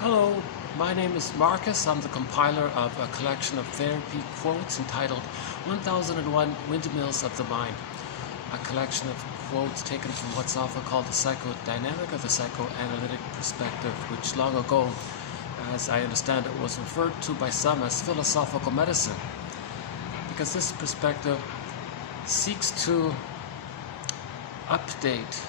Hello, my name is Marcus. I'm the compiler of a collection of therapy quotes entitled 1001 Windmills of the Mind, a collection of quotes taken from what's often called the psychodynamic or the psychoanalytic perspective, which long ago, as I understand it, was referred to by some as philosophical medicine, because this perspective seeks to update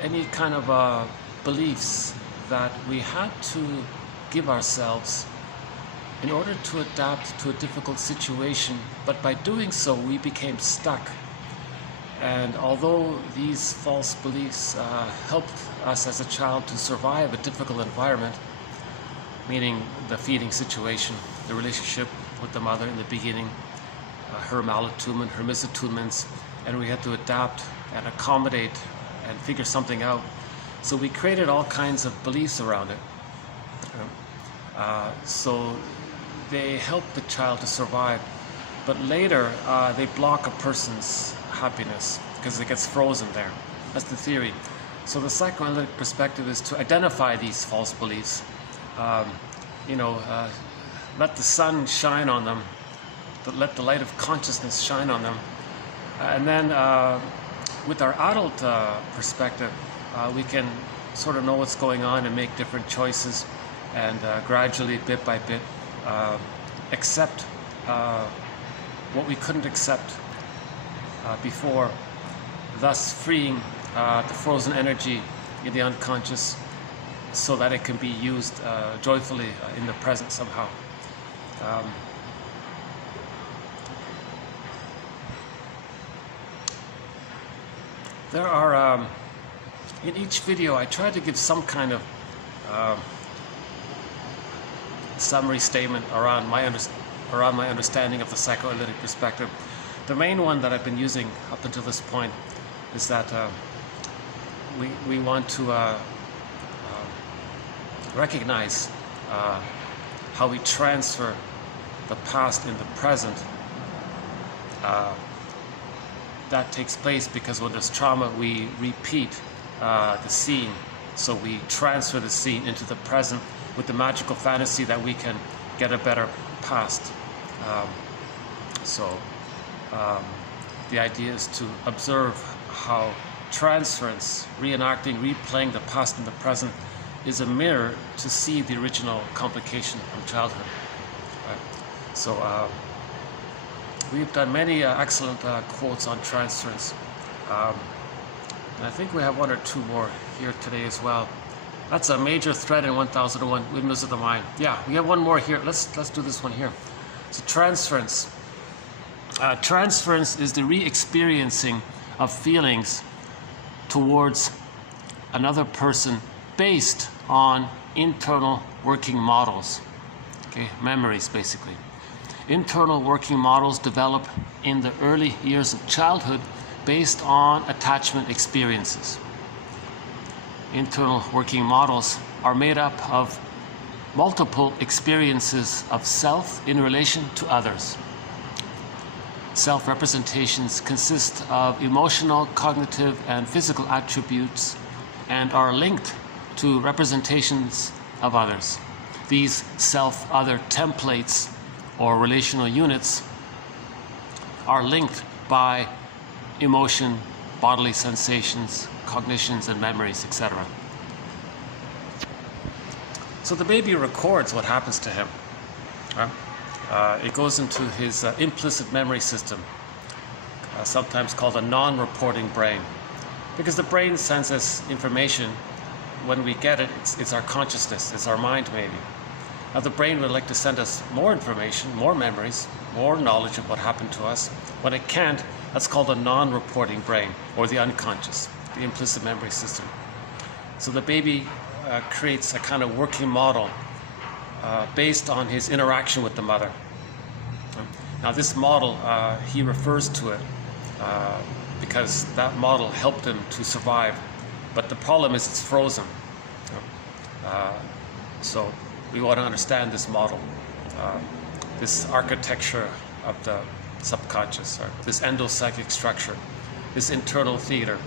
any kind of beliefs that we had to give ourselves in order to adapt to a difficult situation, but by doing so we became stuck. And although these false beliefs helped us as a child to survive a difficult environment, meaning the feeding situation, the relationship with the mother in the beginning, her malattunement, her misattunements, and we had to adapt and accommodate and figure something out. So we created all kinds of beliefs around it. So they help the child to survive, but later they block a person's happiness because it gets frozen there. That's the theory. So the psychoanalytic perspective is to identify these false beliefs, let the sun shine on them, let the light of consciousness shine on them, and then with our adult perspective, we can sort of know what's going on and make different choices, and gradually, bit by bit, accept what we couldn't accept before, thus freeing the frozen energy in the unconscious so that it can be used joyfully in the present somehow. There are in each video, I try to give some kind of summary statement around my understanding of the psychoanalytic perspective. The main one that I've been using up until this point is that we want to recognize how we transfer the past in the present. That takes place because when there's trauma, we repeat the scene. So we transfer the scene into the present with the magical fantasy that we can get a better past. The idea is to observe how transference, reenacting, replaying the past and the present, is a mirror to see the original complication from childhood. Right? So we've done many excellent quotes on transference. And I think we have one or two more here today as well. That's a major thread in 1001 Windmills of the Mind. Yeah, we have one more here. Let's do this one here. So transference. Transference is the re-experiencing of feelings towards another person based on internal working models. Okay, memories basically. Internal working models develop in the early years of childhood based on attachment experiences. Internal working models are made up of multiple experiences of self in relation to others. Self-representations consist of emotional, cognitive, and physical attributes and are linked to representations of others. These self-other templates or relational units are linked by emotion, bodily sensations, cognitions, and memories, etc. So the baby records what happens to him. It goes into his implicit memory system, sometimes called a non-reporting brain, because the brain sends us information. When we get it, it's our consciousness, it's our mind maybe. Now the brain would like to send us more information, more memories, more knowledge of what happened to us. When it can't, that's called a non-reporting brain, or the unconscious, the implicit memory system. So the baby creates a kind of working model based on his interaction with the mother. Now this model, he refers to it because that model helped him to survive. But the problem is it's frozen. So we want to understand this model, this architecture of the subconscious, or this endopsychic structure, this internal theater.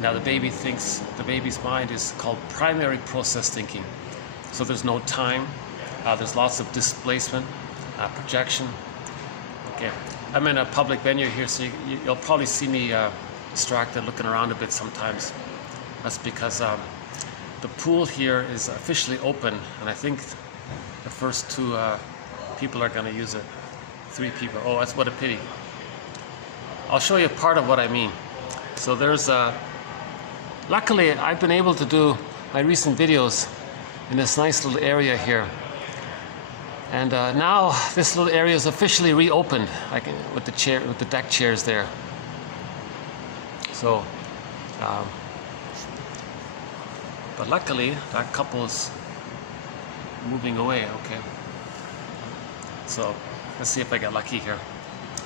Now the baby's mind is called primary process thinking. So there's no time, there's lots of displacement, projection. Okay, I'm in a public venue here, so you'll probably see me distracted, looking around a bit sometimes. That's because the pool here is officially open, and I think the first 2 people are going to use it. 3 people. Oh, that's what a pity. I'll show you part of what I mean. So there's luckily I've been able to do my recent videos in this nice little area here, and now this little area is officially reopened, with the deck chairs there. So but luckily that couple's moving away. Okay, so let's see if I get lucky here.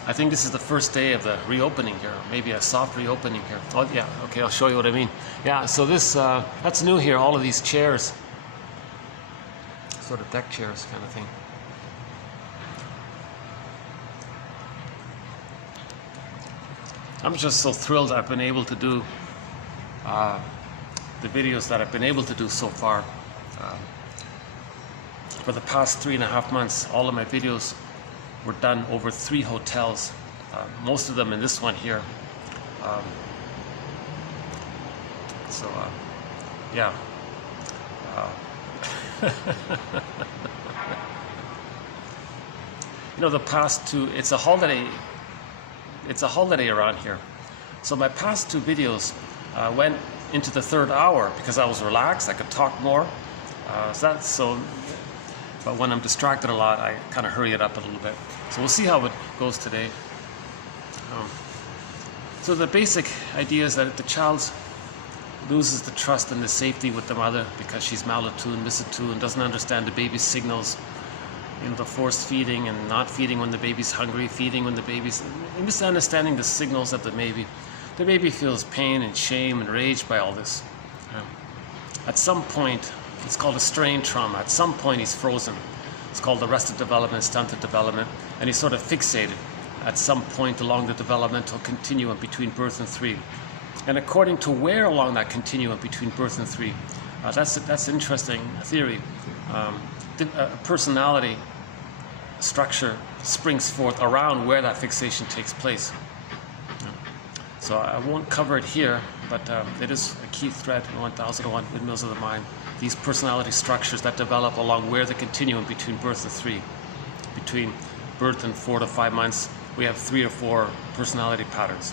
I think this is the first day of the reopening here, maybe a soft reopening here. Oh yeah, okay, I'll show you what I mean. Yeah, so this that's new here, all of these chairs, sort of deck chairs kind of thing. I'm just so thrilled I've been able to do the videos that I've been able to do so far. For the past 3.5 months, all of my videos were done over 3 hotels, most of them in this one here. Yeah. You know, the past 2, it's a holiday around here. So my past 2 videos went into the 3rd hour because I was relaxed, I could talk more. But when I'm distracted a lot, I kind of hurry it up a little bit. So we'll see how it goes today. So the basic idea is that the child loses the trust and the safety with the mother because she's malattuned, misattuned, doesn't understand the baby's signals. You know, the forced feeding and not feeding when the baby's hungry, feeding when the baby's... misunderstanding the signals of the baby. The baby feels pain and shame and rage by all this. At some point, it's called a strain trauma. At some point he's frozen. It's called arrested development, stunted development, and he's sort of fixated at some point along the developmental continuum between birth and 3. And according to where along that continuum between birth and 3, that's interesting theory. Personality structure springs forth around where that fixation takes place. So I won't cover it here, but it is a key thread in 1001 Windmills of the Mind. These personality structures that develop along where the continuum between birth and 3. Between birth and 4 to 5 months, we have 3 or 4 personality patterns.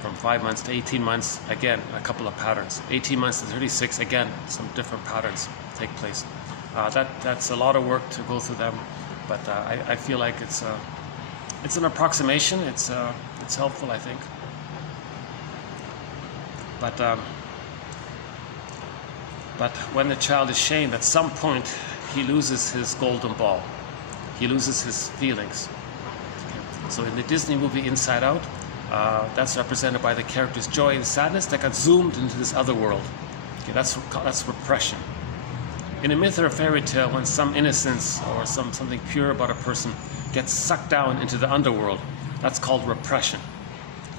From 5 months to 18 months, again, a couple of patterns. 18 months to 36, again, some different patterns take place. That's a lot of work to go through them, but I feel like it's an approximation. It's helpful, I think. But when the child is shamed, at some point he loses his golden ball. He loses his feelings. So in the Disney movie Inside Out, that's represented by the character's joy and sadness that got zoomed into this other world. Okay, that's repression. In a myth or a fairy tale, when some innocence or something pure about a person gets sucked down into the underworld, that's called repression.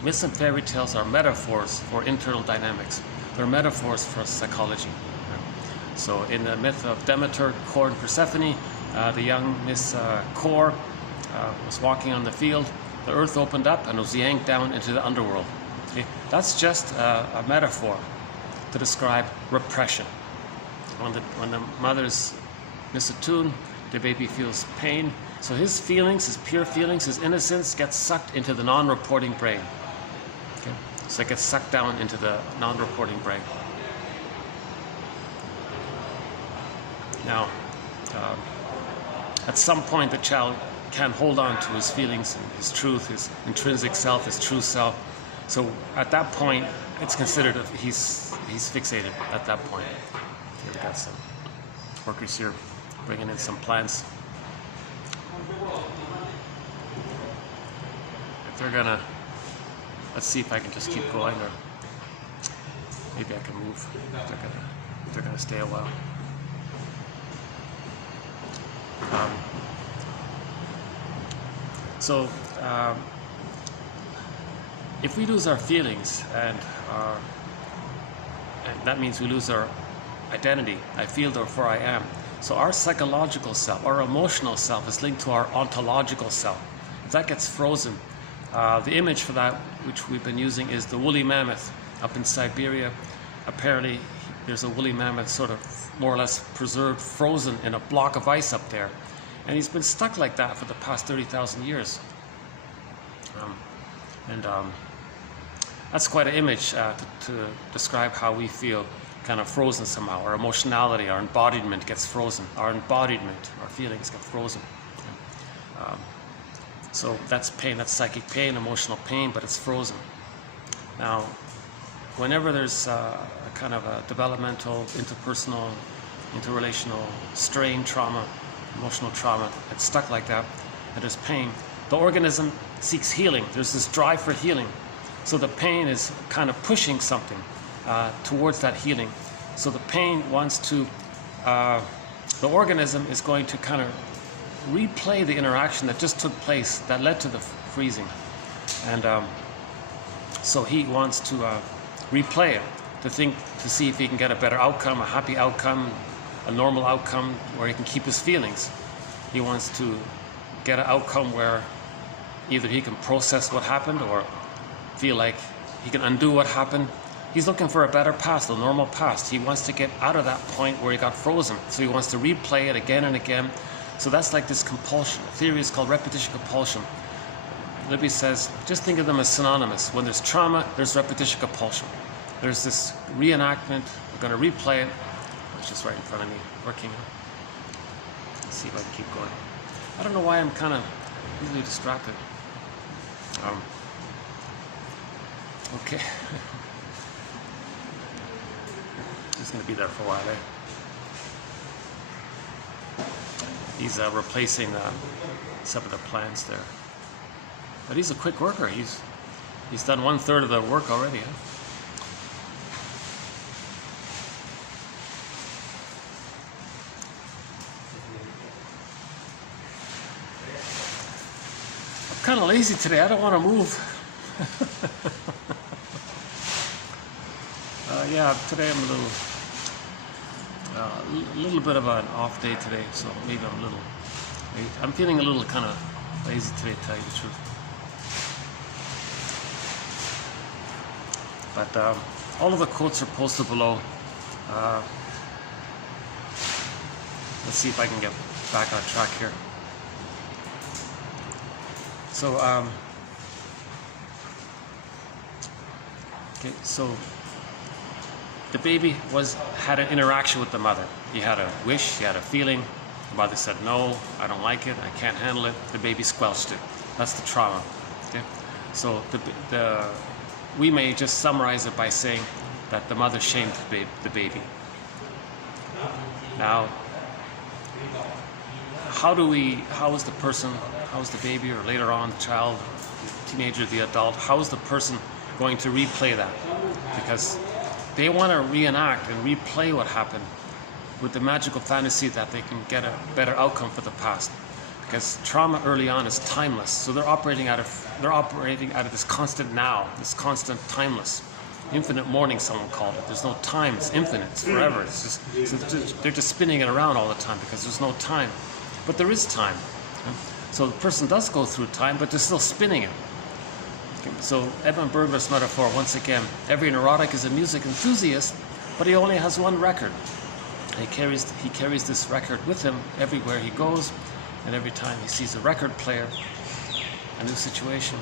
Myths and fairy tales are metaphors for internal dynamics. They're metaphors for psychology. So in the myth of Demeter, Kor, and Persephone, the young Miss Kor was walking on the field. The earth opened up and was yanked down into the underworld. Okay? That's just a metaphor to describe repression. When the mother's misattuned, the baby feels pain. So his feelings, his pure feelings, his innocence gets sucked into the non-reporting brain. Okay? So it gets sucked down into the non-reporting brain. Now, at some point the child can hold on to his feelings, and his truth, his intrinsic self, his true self. So at that point, it's considered he's fixated at that point. Okay, we got some workers here bringing in some plants. If they're gonna, let's see if I can just keep going, or maybe I can move. If they're gonna stay a while. if we lose our feelings, and that means we lose our identity. I feel, therefore I am. So our psychological self, our emotional self, is linked to our ontological self. If that gets frozen, the image for that, which we've been using, is the woolly mammoth up in Siberia. Apparently, there's a woolly mammoth sort of more or less preserved, frozen in a block of ice up there. And he's been stuck like that for the past 30,000 years. That's quite an image to describe how we feel, kind of frozen somehow. Our emotionality, our embodiment gets frozen. Our feelings get frozen. So that's pain, that's psychic pain, emotional pain, but it's frozen. Now, whenever there's a kind of a developmental, interpersonal, interrelational strain, trauma, emotional trauma, it's stuck like that, and there's pain, the organism seeks healing. There's this drive for healing. So the pain is kind of pushing something towards that healing. So the pain wants to, the organism is going to kind of replay the interaction that just took place that led to the freezing. And so he wants to replay it, to see if he can get a better outcome, a happy outcome, a normal outcome where he can keep his feelings. He wants to get an outcome where either he can process what happened or feel like he can undo what happened. He's looking for a better past, a normal past. He wants to get out of that point where he got frozen. So he wants to replay it again and again. So that's like this compulsion. The theory is called repetition compulsion. Libby says, just think of them as synonymous. When there's trauma, there's repetition compulsion. There's this reenactment. We're going to replay it. It's just right in front of me, working. Let's see if I can keep going. I don't know why I'm kind of easily distracted. Okay. He's going to be there for a while, eh? He's replacing some of the plants there. But he's a quick worker. He's done 1/3 of the work already, eh? I'm kind of lazy today. I don't want to move. Yeah, today I'm a little bit of an off day today, so maybe I'm a little late. I'm feeling a little kind of lazy today, to tell you the truth. But all of the quotes are posted below. Let's see if I can get back on track here. So, okay, so the baby had an interaction with the mother. He had a wish, he had a feeling. The mother said, no, I don't like it, I can't handle it. The baby squelched it. That's the trauma. Okay? So we may just summarize it by saying that the mother shamed the baby. Now, how is the baby, or later on the child, the teenager, the adult, how is the person going to replay that? Because they want to reenact and replay what happened with the magical fantasy that they can get a better outcome for the past. Because trauma early on is timeless, so they're operating out of this constant now, this constant timeless, infinite mourning. Someone called it. There's no time. It's infinite. It's forever. They're just spinning it around all the time because there's no time. But there is time. So the person does go through time, but they're still spinning it. So Edmund Berger's metaphor, once again, every neurotic is a music enthusiast, but he only has one record. He carries this record with him everywhere he goes, and every time he sees a record player, a new situation,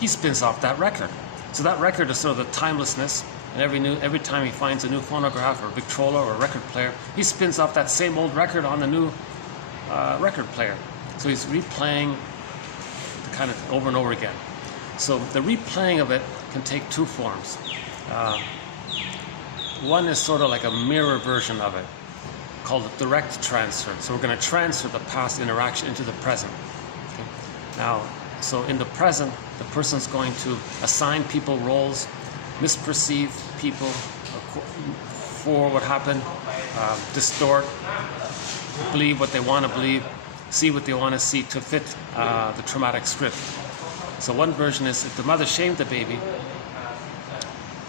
he spins off that record. So that record is sort of the timelessness, and every time he finds a new phonograph or a Victrola or a record player, he spins off that same old record on the new record player. So he's replaying the kind of over and over again. So the replaying of it can take two forms. One is sort of like a mirror version of it, called a direct transfer. So we're going to transfer the past interaction into the present. Okay? Now, so in the present, the person's going to assign people roles, misperceive people for what happened, distort, believe what they want to believe, see what they want to see to fit the traumatic script. So one version is if the mother shamed the baby,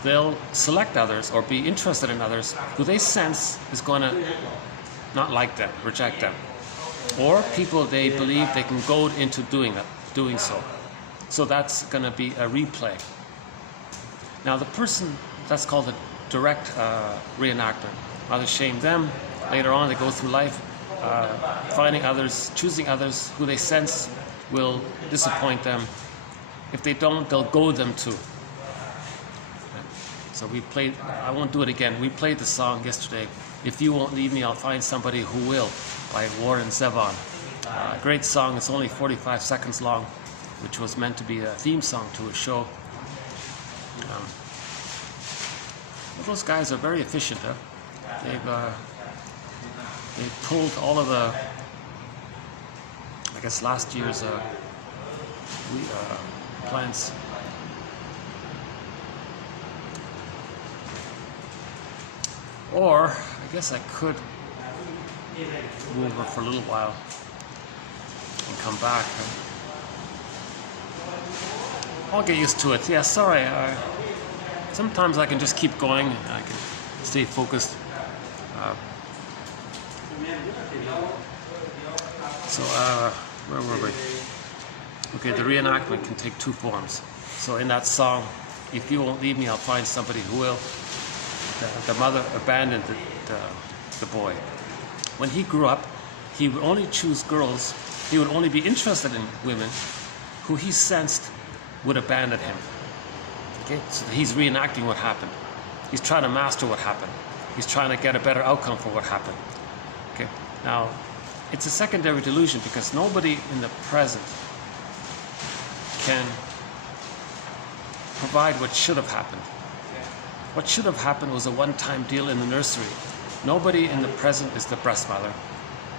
they'll select others or be interested in others who they sense is going to not like them, reject them, or people they believe they can goad into doing so. So that's going to be a replay. Now the person, that's called a direct reenactment. Mother shamed them. Later on, they go through life finding others, choosing others who they sense will disappoint them. If they don't, they'll goad them to. So we played, I won't do it again, we played the song yesterday, If You Won't Leave Me, I'll Find Somebody Who Will, by Warren Zevon. Great song, it's only 45 seconds long, which was meant to be a theme song to a show. Well, those guys are very efficient, huh? They've pulled all of the, I guess last year's plants. Or, I guess I could move over for a little while and come back. I'll get used to it. Yeah, sorry. Sometimes I can just keep going. I can stay focused. Where were we? Okay, the reenactment can take two forms. So in that song, If You Won't Leave Me, I'll Find Somebody Who Will, the mother abandoned the boy. When he grew up, he would only choose girls, he would only be interested in women who he sensed would abandon him. Okay? So he's reenacting what happened. He's trying to master what happened. He's trying to get a better outcome for what happened. Okay? Now, it's a secondary delusion because nobody in the present can provide what should have happened. What should have happened was a one-time deal in the nursery. Nobody in the present is the breast mother.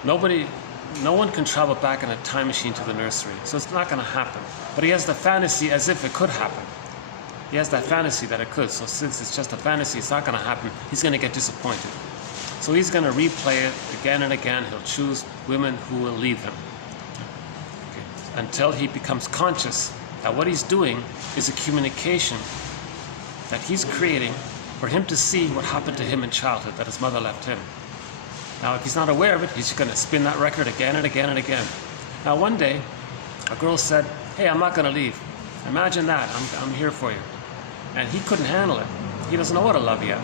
No one can travel back in a time machine to the nursery, so it's not going to happen. But he has the fantasy as if it could happen. He has that fantasy that it could, so since it's just a fantasy, it's not going to happen, he's going to get disappointed. So he's going to replay it again and again. He'll choose women who will leave him. Okay. Until he becomes conscious that what he's doing is a communication that he's creating for him to see what happened to him in childhood, that his mother left him. Now, if he's not aware of it, he's going to spin that record again and again and again. Now, one day, a girl said, "Hey, I'm not going to leave. Imagine that. I'm here for you." And he couldn't handle it. He doesn't know what to love yet.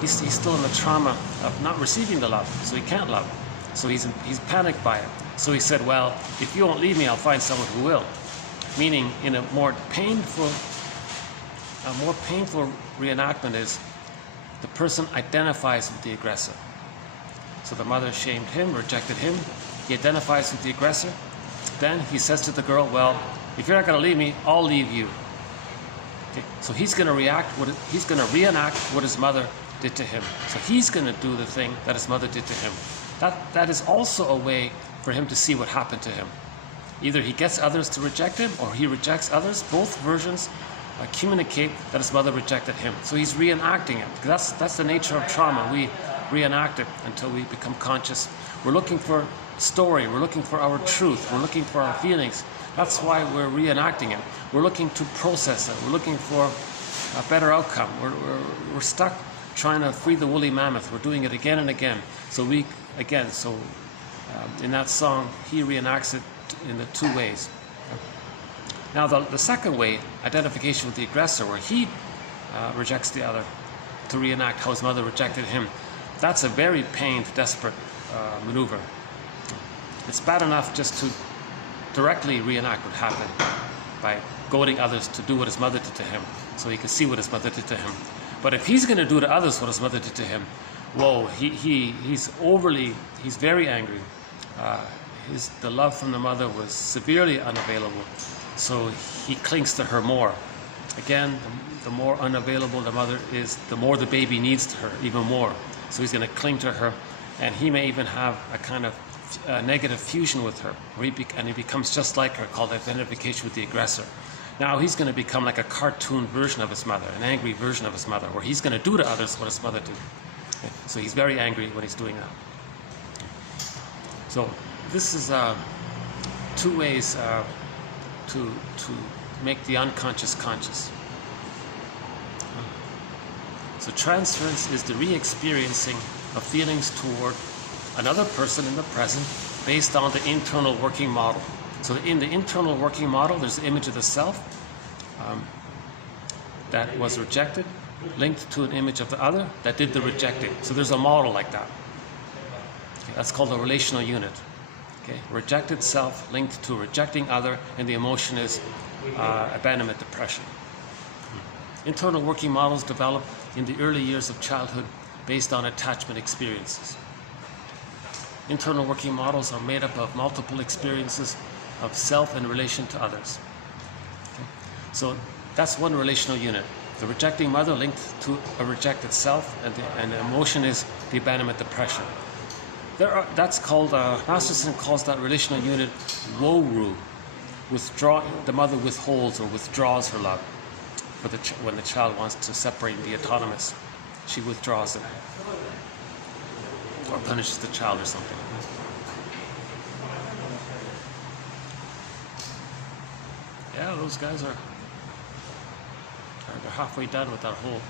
He's still in the trauma of not receiving the love, so he can't love. So he's panicked by it. So he said, "Well, if you won't leave me, I'll find someone who will." Meaning, in a more painful reenactment is the person identifies with the aggressor. So the mother shamed him, rejected him. He identifies with the aggressor. Then he says to the girl, "Well, if you're not going to leave me, I'll leave you." Okay. So he's going to reenact what his mother did to him. So he's going to do the thing that his mother did to him. That is also a way for him to see what happened to him. Either he gets others to reject him, or he rejects others. Both versions communicate that his mother rejected him. So he's reenacting it. That's the nature of trauma. We reenact it until we become conscious. We're looking for story. We're looking for our truth. We're looking for our feelings. That's why we're reenacting it. We're looking to process it. We're looking for a better outcome. We're stuck trying to free the woolly mammoth. We're doing it again and again. So in that song, he reenacts it in the two ways. Now the second way, identification with the aggressor, where he rejects the other to reenact how his mother rejected him, that's a very pained, desperate maneuver. It's bad enough just to directly reenact what happened by goading others to do what his mother did to him, so he can see what his mother did to him. But if he's going to do to others what his mother did to him, whoa, he's very angry. The love from the mother was severely unavailable, so he clings to her more. Again, the more unavailable the mother is, the more the baby needs to her, even more. So he's going to cling to her, and he may even have a kind of negative fusion with her, and he becomes just like her, called identification with the aggressor. Now he's going to become like a cartoon version of his mother, an angry version of his mother, where he's going to do to others what his mother did. Okay? So he's very angry when he's doing that. So this is two ways to make the unconscious conscious. So transference is the re-experiencing of feelings toward another person in the present based on the internal working model. So in the internal working model, there's the image of the self that was rejected, linked to an image of the other that did the rejecting. So there's a model like that. Okay, that's called a relational unit. Okay, rejected self linked to a rejecting other, and the emotion is abandonment depression. Internal working models develop in the early years of childhood based on attachment experiences. Internal working models are made up of multiple experiences of self in relation to others. Okay? So that's one relational unit. The rejecting mother linked to a rejected self, and the emotion is the abandonment depression. That's called, Masterson calls that relational unit woe-ru. The mother withholds or withdraws her love when the child wants to separate and be autonomous. She withdraws it or punishes the child or something. Yeah, those guys they're halfway done with that whole.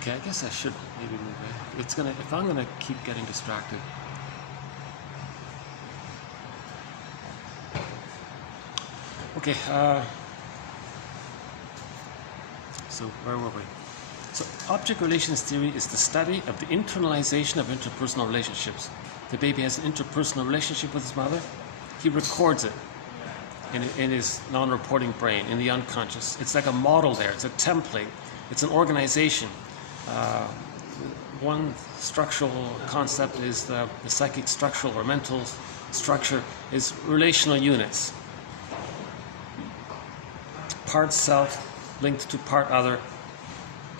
Okay, I guess I should maybe move it. If I'm gonna keep getting distracted. Okay, so where were we? So object relations theory is the study of the internalization of interpersonal relationships. The baby has an interpersonal relationship with his mother. He records it in his non-reporting brain, in the unconscious. It's like a model there. It's a template. It's an organization. One structural concept is the psychic structural or mental structure is relational units. Part self linked to part other,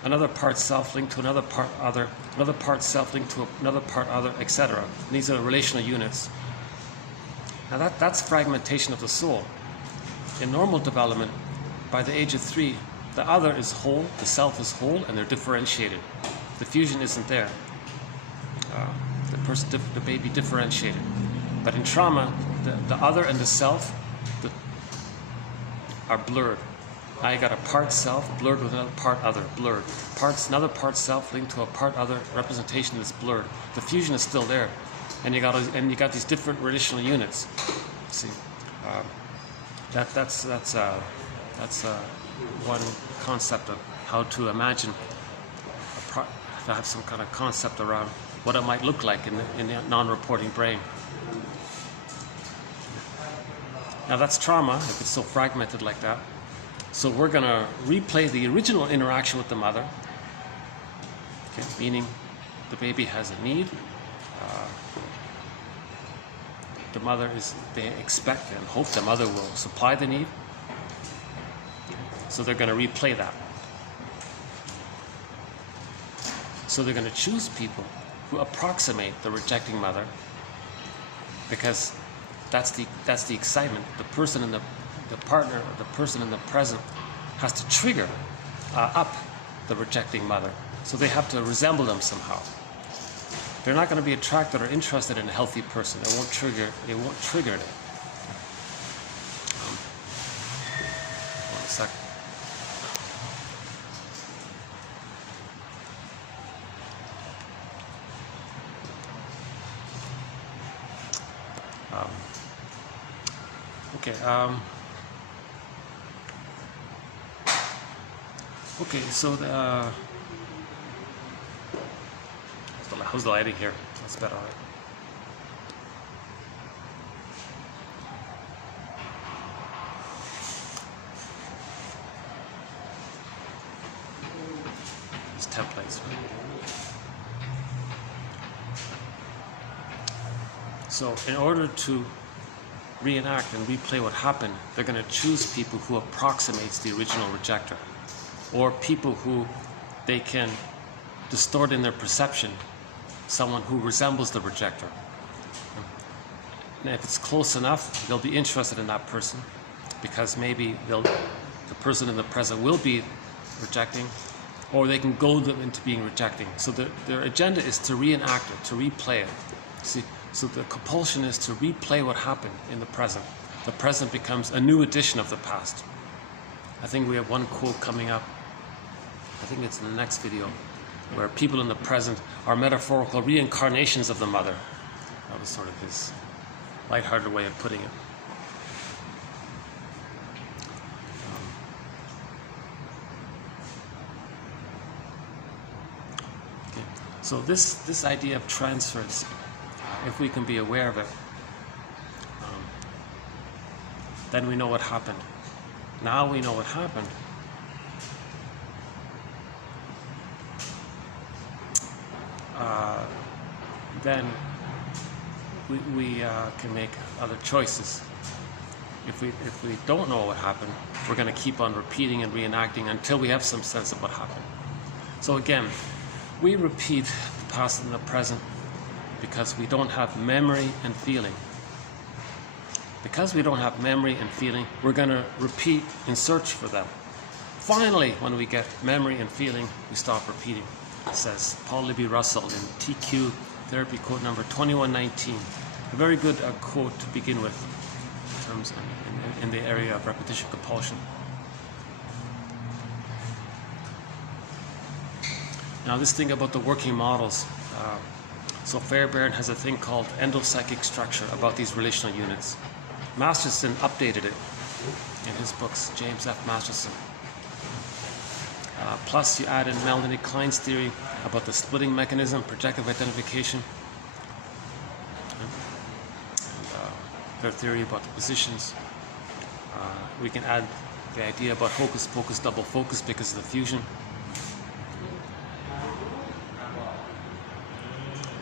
another part self linked to another part other, another part self linked to another part other, etc. These are relational units. Now that's fragmentation of the soul. In normal development, by the age of 3, the other is whole, the self is whole, and they're differentiated. The fusion isn't there. The baby differentiated. But in trauma, the other and the self are blurred. Now you got a part self blurred with another part other, blurred. Another part self linked to a part other representation that's blurred. The fusion is still there, and you got these different relational units. See, that's one concept of how to imagine, to have some kind of concept around what it might look like in the non-reporting brain. Now that's trauma if it's so fragmented like that. So we're going to replay the original interaction with the mother, okay, meaning the baby has a need. They expect and hope the mother will supply the need. So they're going to replay that. So they're going to choose people who approximate the rejecting mother, because that's the excitement. The person in the partner, or the person in the present, has to trigger up the rejecting mother. So they have to resemble them somehow. They're not going to be attracted or interested in a healthy person. It won't trigger it. One sec. Okay, so how's the lighting here? That's better, right? These templates. So in order to reenact and replay what happened, they're going to choose people who approximates the original rejector, or people who they can distort in their perception, someone who resembles the rejector. And if it's close enough, they'll be interested in that person, because maybe the person in the present will be rejecting, or they can goad them into being rejecting. So their agenda is to reenact it, to replay it. See, so the compulsion is to replay what happened in the present. The present becomes a new edition of the past. I think we have one quote coming up. I think it's in the next video, where people in the present are metaphorical reincarnations of the mother. That was sort of his lighthearted way of putting it. Okay. So this idea of transference, if we can be aware of it, then we know what happened. Now we know what happened. Then we can make other choices. If we don't know what happened, we're going to keep on repeating and reenacting until we have some sense of what happened. So again, we repeat the past and the present because we don't have memory and feeling. Because we don't have memory and feeling, we're going to repeat in search for them. Finally, when we get memory and feeling, we stop repeating, says Paul Libby-Russell in TQ Therapy quote number 2119. A very good quote to begin with in terms in the area of repetition compulsion. Now this thing about the working models. So Fairbairn has a thing called endopsychic structure about these relational units. Masterson updated it in his books, James F. Masterson. Plus you add in Melanie Klein's theory about the splitting mechanism, projective identification, and their theory about the positions. We can add the idea about hocus pocus double focus because of the fusion.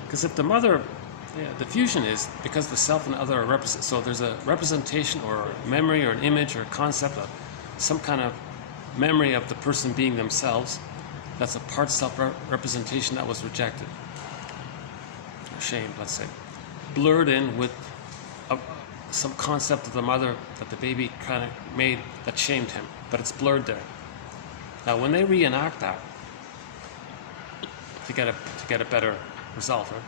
Because if the mother, the fusion is because the self and the other are represent. So there's a representation or a memory or an image or a concept of some kind of memory of the person being themselves. That's a part self representation that was rejected, or shamed, let's say, blurred in with some concept of the mother that the baby kind of made that shamed him, but it's blurred there. Now, when they reenact that to get a better result, right?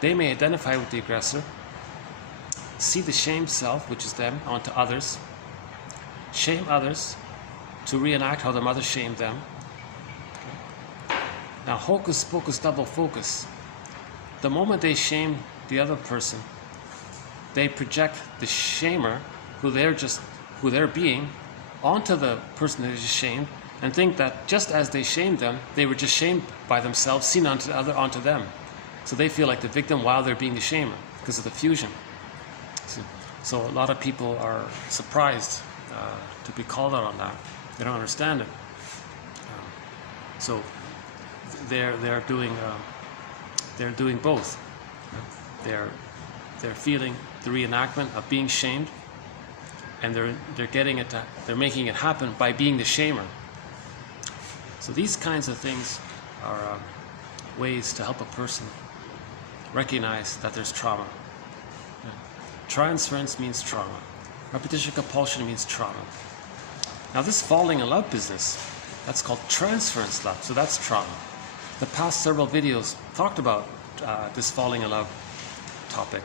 They may identify with the aggressor, see the shamed self, which is them, onto others, shame others to reenact how the mother shamed them. Okay. Now, hocus pocus double focus. The moment they shame the other person, they project the shamer, who they're being, onto the person they just shamed, and think that just as they shamed them, they were just shamed by themselves, seen onto them. So they feel like the victim while they're being the shamer because of the fusion. So a lot of people are surprised to be called out on that. They don't understand it. So they're doing both. They're feeling the reenactment of being shamed, and they're making it happen by being the shamer. So these kinds of things are ways to help a person recognize that there's trauma. Transference means trauma. Repetition compulsion means trauma. Now this falling in love business, that's called transference love, so that's trauma. The past several videos talked about this falling in love topic.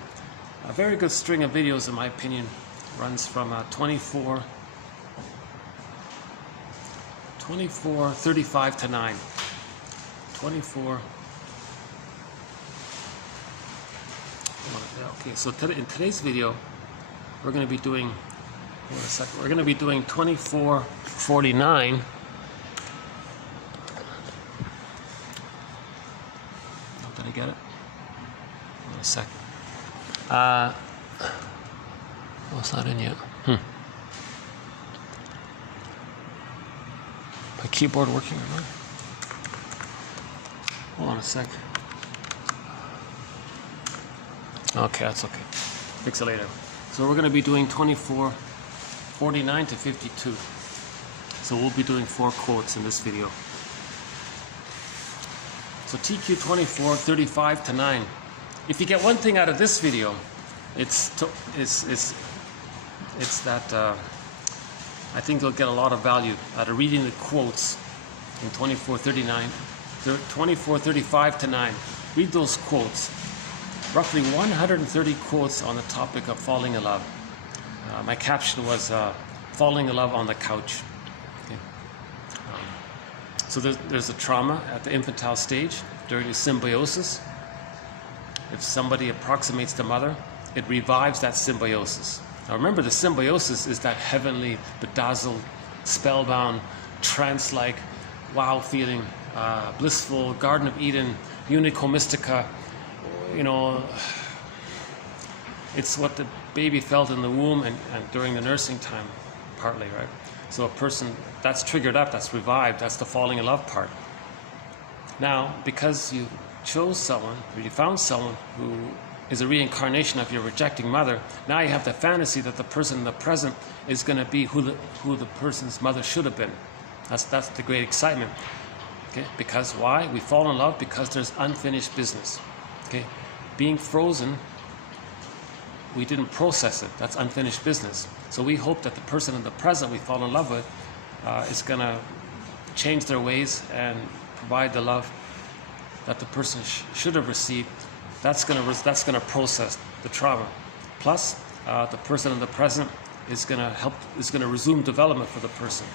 A very good string of videos, in my opinion, runs from 24:35 to 9. 24. Okay, so in today's video, we're going to be doing. Hold on a second. We're going to be doing 24:49. Oh, did I get it? Hold on a second. Oh, it's not in yet. My keyboard working or not? Hold on a sec. Okay, that's okay. Fix it later. So we're going to be doing 24:49 to 52. So we'll be doing 4 quotes in this video. So TQ 24:35 to 9. If you get one thing out of this video, it's that I think you'll get a lot of value out of reading the quotes in 24:35 to 9. Read those quotes roughly 130 quotes on the topic of falling in love. My caption was falling in love on the couch. Okay. So there's a trauma at the infantile stage during the symbiosis. If somebody approximates the mother, it revives that symbiosis. Now remember, the symbiosis is that heavenly, bedazzled, spellbound, trance-like, wow feeling, blissful, Garden of Eden, Unico Mystica. You know, it's what the baby felt in the womb and during the nursing time, partly, right? So a person, that's triggered up, that's revived, that's the falling in love part. Now, because you chose someone, or you found someone who is a reincarnation of your rejecting mother, now you have the fantasy that the person in the present is going to be who the person's mother should have been. That's the great excitement. Okay? Because why? We fall in love because there's unfinished business. Okay? Being frozen, we didn't process it. That's unfinished business. So we hope that the person in the present we fall in love with is going to change their ways and provide the love that the person should have received. That's going to process the trauma. Plus, the person in the present is going to resume development for the person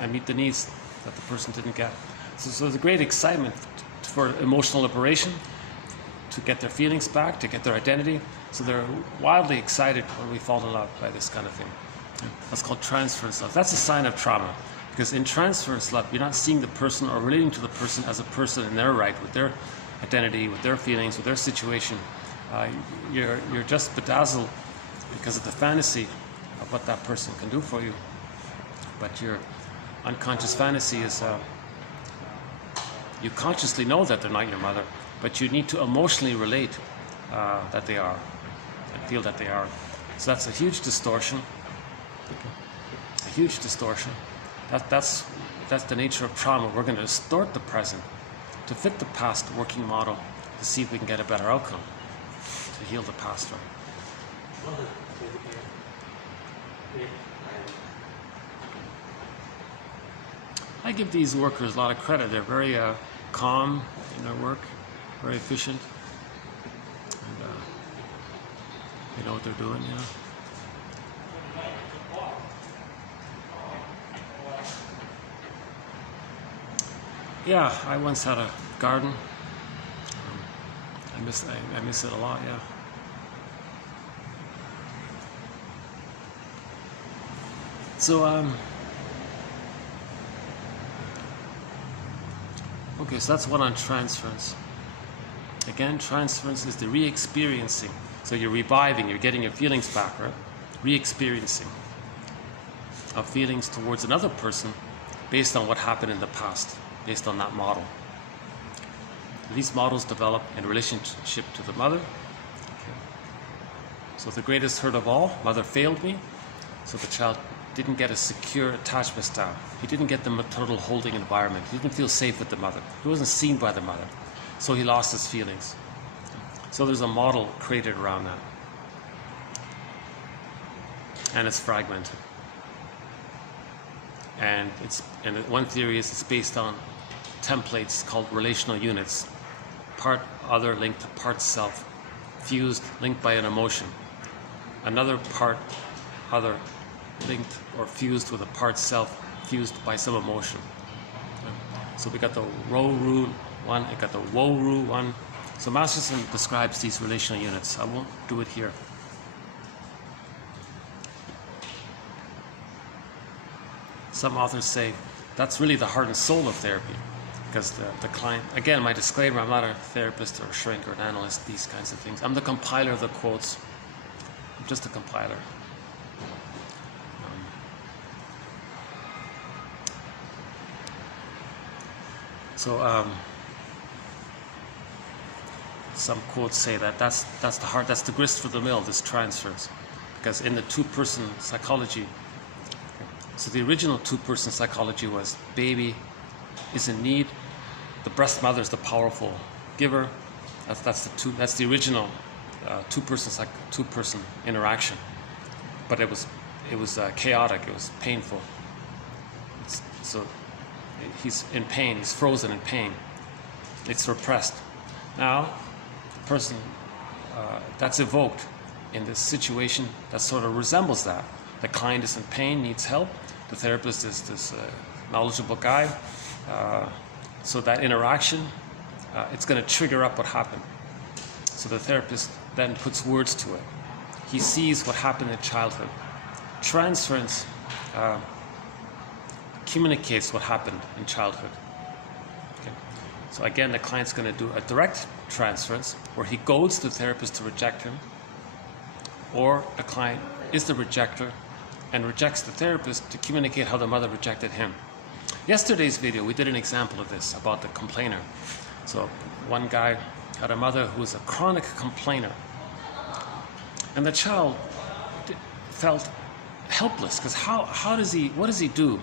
and meet the needs that the person didn't get. So there's a great excitement for emotional liberation, to get their feelings back, to get their identity. So they're wildly excited when we fall in love by this kind of thing. That's called transference love. That's a sign of trauma, because in transference love, you're not seeing the person or relating to the person as a person in their right, with their identity, with their feelings, with their situation. You're just bedazzled because of the fantasy of what that person can do for you. But your unconscious fantasy is, you consciously know that they're not your mother, but you need to emotionally relate that they are, and feel that they are. So that's a huge distortion. A huge distortion. That's the nature of trauma. We're going to distort the present to fit the past working model to see if we can get a better outcome, to heal the past. Right? I give these workers a lot of credit. They're very calm in their work, very efficient, and they know what they're doing, you know. Yeah, I once had a garden. I miss it a lot, yeah. So, okay, so that's one on transference. Again, transference is the re-experiencing. So you're reviving, you're getting your feelings back, right? Re-experiencing of feelings towards another person based on what happened in the past, based on that model. These models develop in relationship to the mother. Okay. So the greatest hurt of all, mother failed me, so the child didn't get a secure attachment style. He didn't get the maternal holding environment. He didn't feel safe with the mother. He wasn't seen by the mother. So he lost his feelings. So there's a model created around that. And it's fragmented. And one theory is it's based on templates called relational units. Part other linked to part self. Fused, linked by an emotion. Another part other linked or fused with a part self, fused by some emotion. So we got the Ro-Ru one, we got the Wo-Ru one. So Masterson describes these relational units. I won't do it here. Some authors say that's really the heart and soul of therapy, because the client, again, my disclaimer, I'm not a therapist or a shrink or an analyst, these kinds of things. I'm the compiler of the quotes. I'm just a compiler. So some quotes say that that's the heart, that's the grist for the mill, this transference, because in the two-person psychology, so the original two-person psychology was baby is in need, the breast mother is the powerful giver. That's the original two-person interaction, but it was chaotic, it was painful. So he's in pain, he's frozen in pain. It's repressed. Now, the person that's evoked in this situation that sort of resembles that. The client is in pain, needs help. The therapist is this knowledgeable guy. So that interaction, it's going to trigger up what happened. So the therapist then puts words to it. He sees what happened in childhood. Transference communicates what happened in childhood. Okay. So again, the client's going to do a direct transference where he goads the therapist to reject him, or the client is the rejector and rejects the therapist to communicate how the mother rejected him. Yesterday's video, we did an example of this about the complainer. So one guy had a mother who was a chronic complainer, and the child felt helpless because what does he do?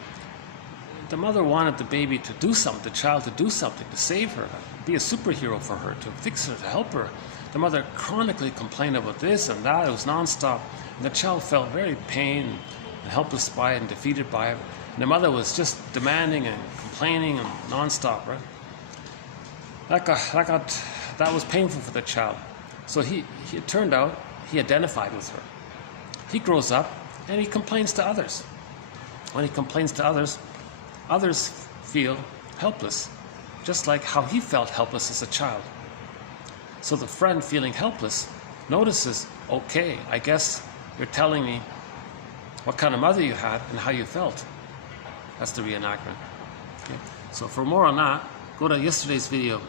The mother wanted the baby to do something, the child to do something, to save her, to be a superhero for her, to fix her, to help her. The mother chronically complained about this and that. It was nonstop. And the child felt very pain and helpless by it and defeated by it. And the mother was just demanding and complaining and nonstop, right? That was painful for the child. So it turned out he identified with her. He grows up and he complains to others. When he complains to others, others feel helpless, just like how he felt helpless as a child. So the friend feeling helpless notices, okay, I guess you're telling me what kind of mother you had and how you felt. That's the reenactment. Okay. So for more on that, go to yesterday's video.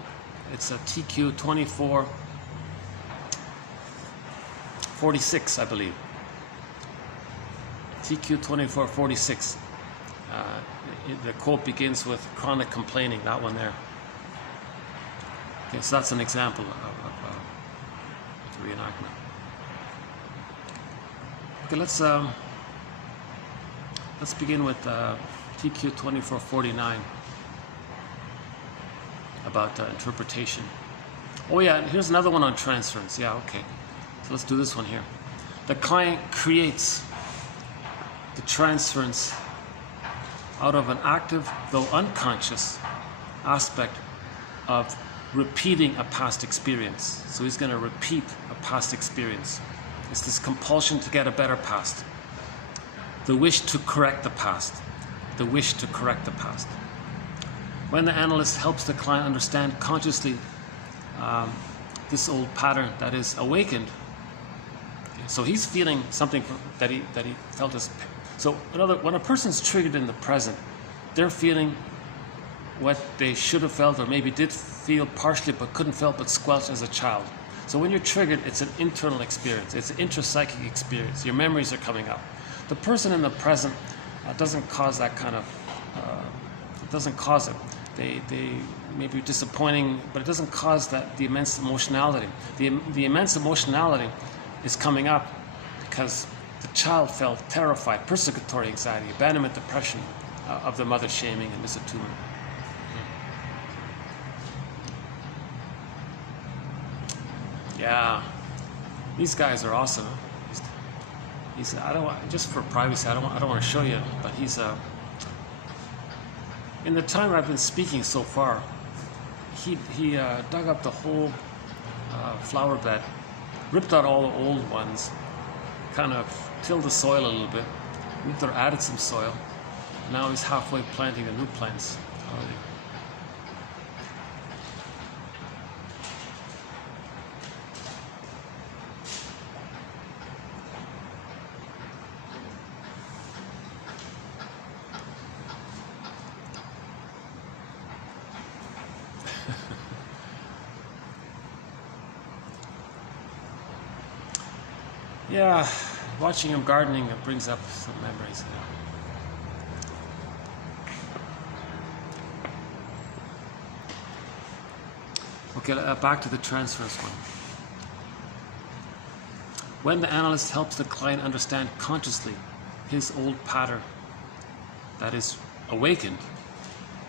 It's a TQ 2446, I believe. TQ 2446. The quote begins with chronic complaining, that one there. Okay, so that's an example of the reenactment. Okay, let's begin with TQ 2449 about interpretation. Oh yeah, and here's another one on transference. Yeah, okay. So let's do this one here. The client creates the transference out of an active, though unconscious, aspect of repeating a past experience. So he's going to repeat a past experience. It's this compulsion to get a better past. The wish to correct the past. The wish to correct the past. When the analyst helps the client understand consciously this old pattern that is awakened, okay, so he's feeling something that he felt as. So when a person's triggered in the present, they're feeling what they should have felt or maybe did feel partially but couldn't feel but squelched as a child. So when you're triggered, it's an internal experience. It's an intrapsychic experience. Your memories are coming up. The person in the present doesn't cause that kind of, it doesn't cause it. They may be disappointing, but it doesn't cause the immense emotionality. The immense emotionality is coming up because the child felt terrified, persecutory anxiety, abandonment, depression of the mother shaming and misattunement. Yeah, these guys are awesome. He's I don't want, just for privacy, I don't want to show you, but he's in the time I've been speaking so far, he dug up the whole flower bed, ripped out all the old ones, kind of tilled the soil a little bit, moved or added some soil. Now he's halfway planting the new plants. Yeah, watching him gardening, it brings up some memories. Okay, back to the transference one. When the analyst helps the client understand consciously his old pattern that is awakened,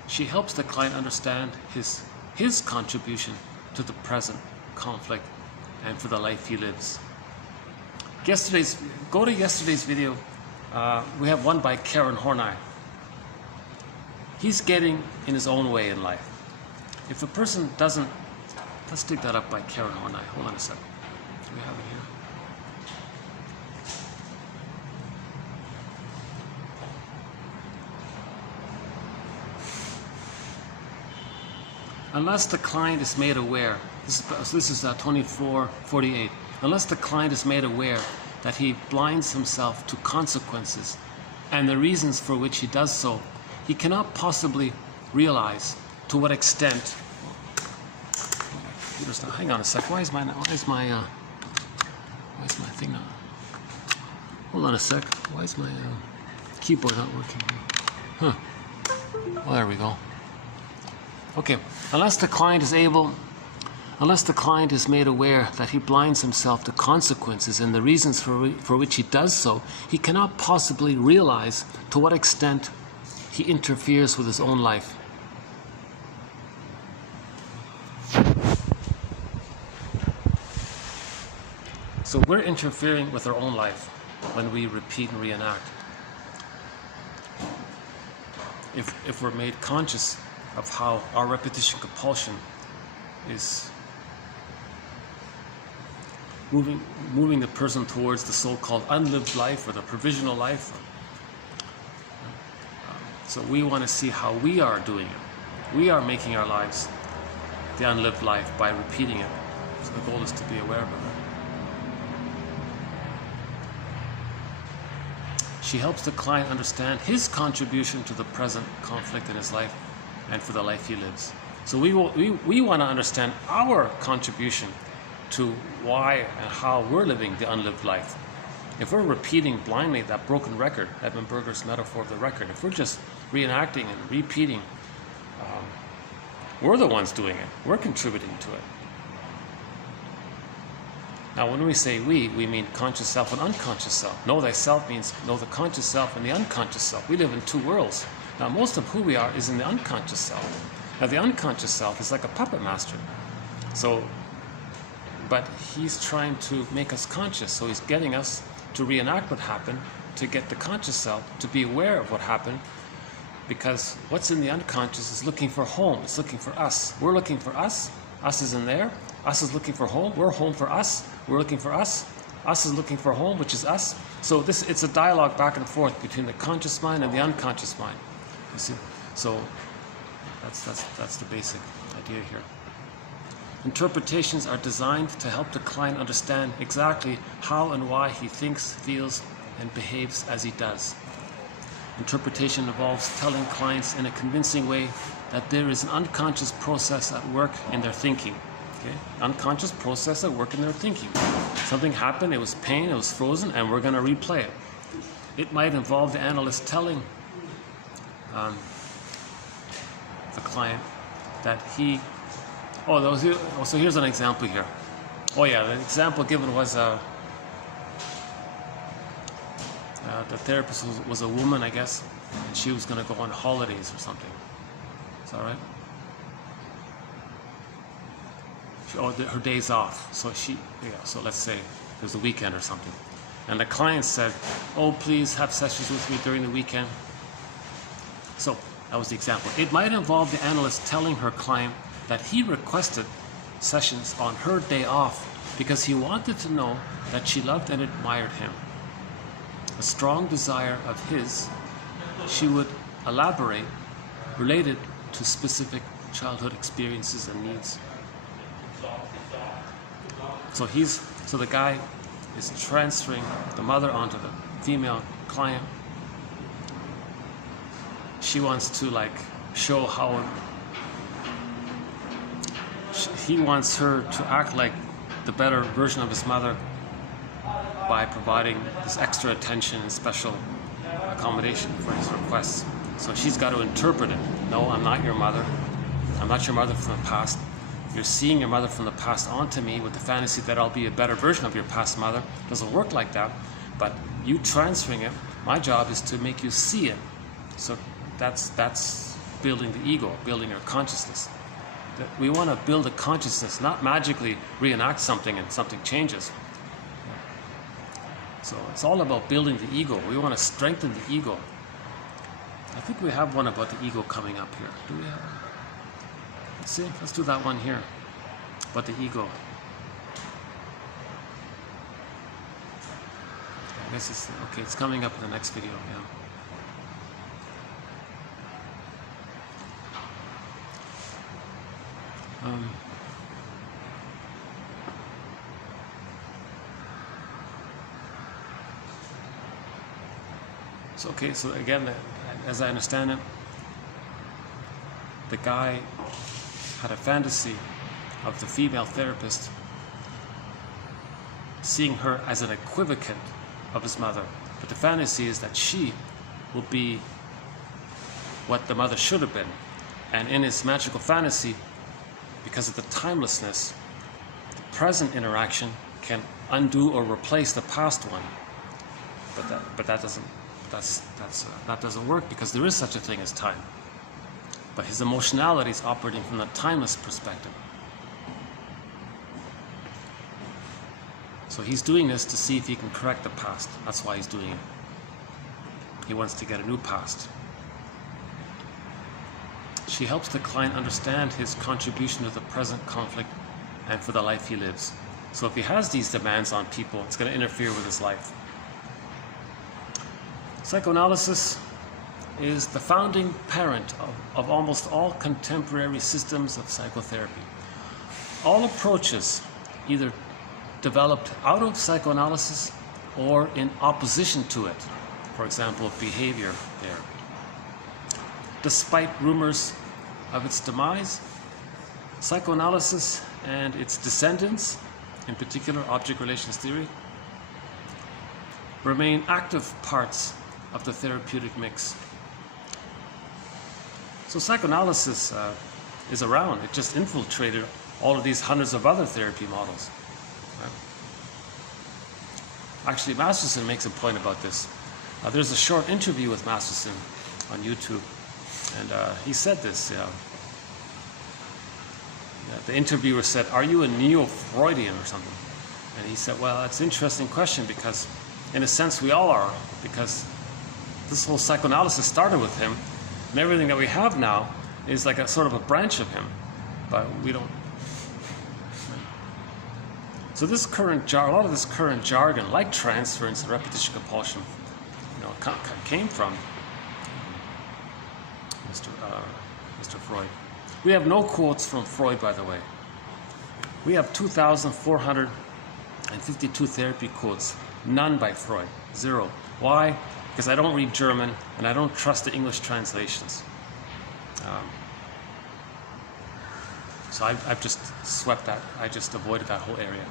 she helps the client understand his contribution to the present conflict and for the life he lives. Go to yesterday's video. We have one by Karen Horney. He's getting in his own way in life. If a person doesn't, let's dig that up by Karen Horney. Hold on a second. Do we have it here? Unless the client is made aware, this is 2448. Unless the client is made aware that he blinds himself to consequences and the reasons for which he does so, he cannot possibly realize to what extent. Hang on a sec. Why is my thing not? Hold on a sec. Why is my keyboard not working? Huh. Well, there we go. Okay. Unless the client is made aware that he blinds himself to consequences and the reasons for which he does so, he cannot possibly realize to what extent he interferes with his own life. So we're interfering with our own life when we repeat and reenact. If we're made conscious of how our repetition compulsion is moving the person towards the so-called unlived life or the provisional life. So we want to see how we are doing it. We are making our lives the unlived life by repeating it. So the goal is to be aware of it. She helps the client understand his contribution to the present conflict in his life and for the life he lives. So we want to understand our contribution to why and how we're living the unlived life. If we're repeating blindly that broken record, Edmund Berger's metaphor of the record, if we're just reenacting and repeating, we're the ones doing it. We're contributing to it. Now, when we say we mean conscious self and unconscious self. Know thyself means know the conscious self and the unconscious self. We live in two worlds. Now, most of who we are is in the unconscious self. Now, the unconscious self is like a puppet master. But he's trying to make us conscious. So he's getting us to reenact what happened, to get the conscious self to be aware of what happened, because what's in the unconscious is looking for home. It's looking for us. We're looking for us. Us is in there. Us is looking for home. We're home for us. We're looking for us. Us is looking for home, which is us. So it's a dialogue back and forth between the conscious mind and the unconscious mind. You see? So that's the basic idea here. Interpretations are designed to help the client understand exactly how and why he thinks, feels, and behaves as he does. Interpretation involves telling clients in a convincing way that there is an unconscious process at work in their thinking. Okay? Unconscious process at work in their thinking. Something happened, it was pain, it was frozen, and we're going to replay it. It might involve the analyst telling the client that he... so here's an example here. Oh yeah, the example given was the therapist was a woman, I guess, and she was going to go on holidays or something. Is that right? Her day's off. So so let's say it was a weekend or something. And the client said, "Oh, please have sessions with me during the weekend." So that was the example. It might involve the analyst telling her client that he requested sessions on her day off because he wanted to know that she loved and admired him. A strong desire of his, she would elaborate, related to specific childhood experiences and needs. So the guy is transferring the mother onto the female client. She wants to show how he wants her to act like the better version of his mother by providing this extra attention and special accommodation for his requests. So she's got to interpret it. No, I'm not your mother. I'm not your mother from the past. You're seeing your mother from the past onto me with the fantasy that I'll be a better version of your past mother. It doesn't work like that. But you transferring it, my job is to make you see it. So that's building the ego, building your consciousness. We want to build a consciousness, not magically reenact something and something changes. So it's all about building the ego. We want to strengthen the ego. I think we have one about the ego coming up here. Do we have one? Let's see. Let's do that one here about the ego. guess it's okay. It's coming up in the next video. Yeah. So okay. So again, as I understand it, the guy had a fantasy of the female therapist seeing her as an equivocate of his mother. But the fantasy is that she will be what the mother should have been. And in his magical fantasy, because of the timelessness, the present interaction can undo or replace the past one. But that doesn't work, because there is such a thing as time. But his emotionality is operating from the timeless perspective. So he's doing this to see if he can correct the past. That's why he's doing it. He wants to get a new past. She helps the client understand his contribution to the present conflict and for the life he lives. So if he has these demands on people, it's going to interfere with his life. Psychoanalysis is the founding parent of almost all contemporary systems of psychotherapy. All approaches either developed out of psychoanalysis or in opposition to it. For example, behavior therapy. Despite rumors of its demise, psychoanalysis and its descendants, in particular object relations theory, remain active parts of the therapeutic mix. So psychoanalysis is around. It just infiltrated all of these hundreds of other therapy models. Actually, Masterson makes a point about this. There's a short interview with Masterson on YouTube, and he said this. The interviewer said, "Are you a neo-Freudian or something?" And he said, "Well, that's an interesting question, because in a sense we all are, because this whole psychoanalysis started with him, and everything that we have now is like a sort of a branch of him, but we don't." So this current a lot of this current jargon, like transference and repetition compulsion, came from Mr. Freud. We have no quotes from Freud, by the way. We have 2,452 therapy quotes, none by Freud, 0. Why? Because I don't read German and I don't trust the English translations. So I've just swept that. I just avoided that whole area.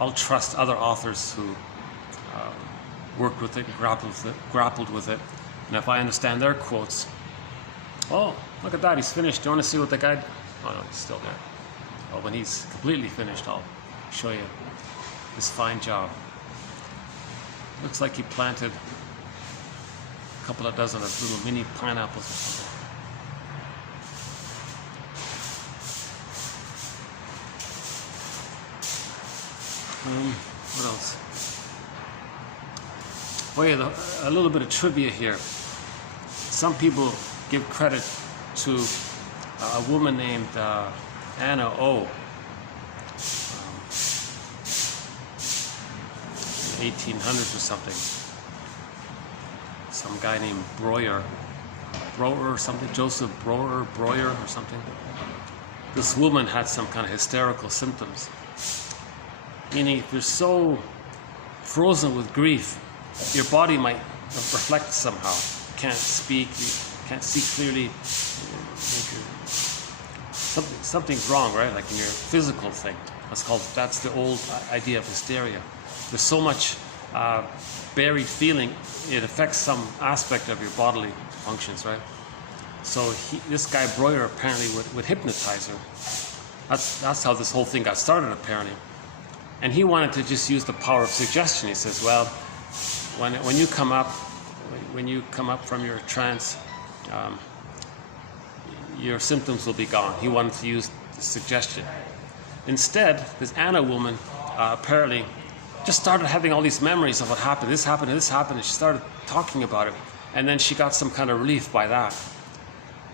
I'll trust other authors who worked with it, grappled with it, and if I understand their quotes, oh, look at that, he's finished. Do you want to see what the guy? Oh no, he's still there. Well, when he's completely finished, I'll show you his fine job. Looks like he planted a couple of dozen of little mini pineapples or something. What else? Oh yeah, a little bit of trivia here. Some people give credit to a woman named Anna O. 1800s or something. Some guy named Breuer or something, Joseph Breuer or something. This woman had some kind of hysterical symptoms. Meaning, if you're so frozen with grief, your body might reflect somehow. You can't speak, you can't see clearly. Something's wrong, right? Like in your physical thing. That's the old idea of hysteria. There's so much buried feeling, it affects some aspect of your bodily functions, right? So this guy Breuer apparently would hypnotize her. That's how this whole thing got started, apparently. And he wanted to just use the power of suggestion. He says, well, when you come up from your trance, your symptoms will be gone. He wanted to use the suggestion. Instead, this Anna woman apparently just started having all these memories of what happened. This happened, and this happened, and she started talking about it. And then she got some kind of relief by that.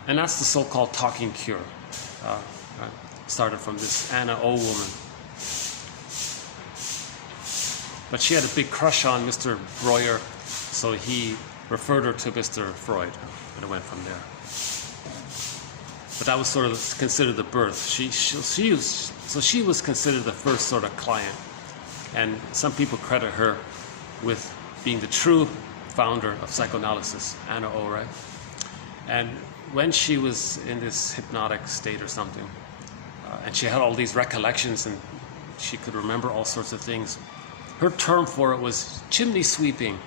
And that's the so-called talking cure. Started from this Anna O woman. But she had a big crush on Mr. Breuer, so he referred her to Mr. Freud, and it went from there. But that was sort of considered the birth. She was considered the first sort of client, and some people credit her with being the true founder of psychoanalysis, Anna O, right? And when she was in this hypnotic state or something, and she had all these recollections and she could remember all sorts of things, her term for it was chimney sweeping.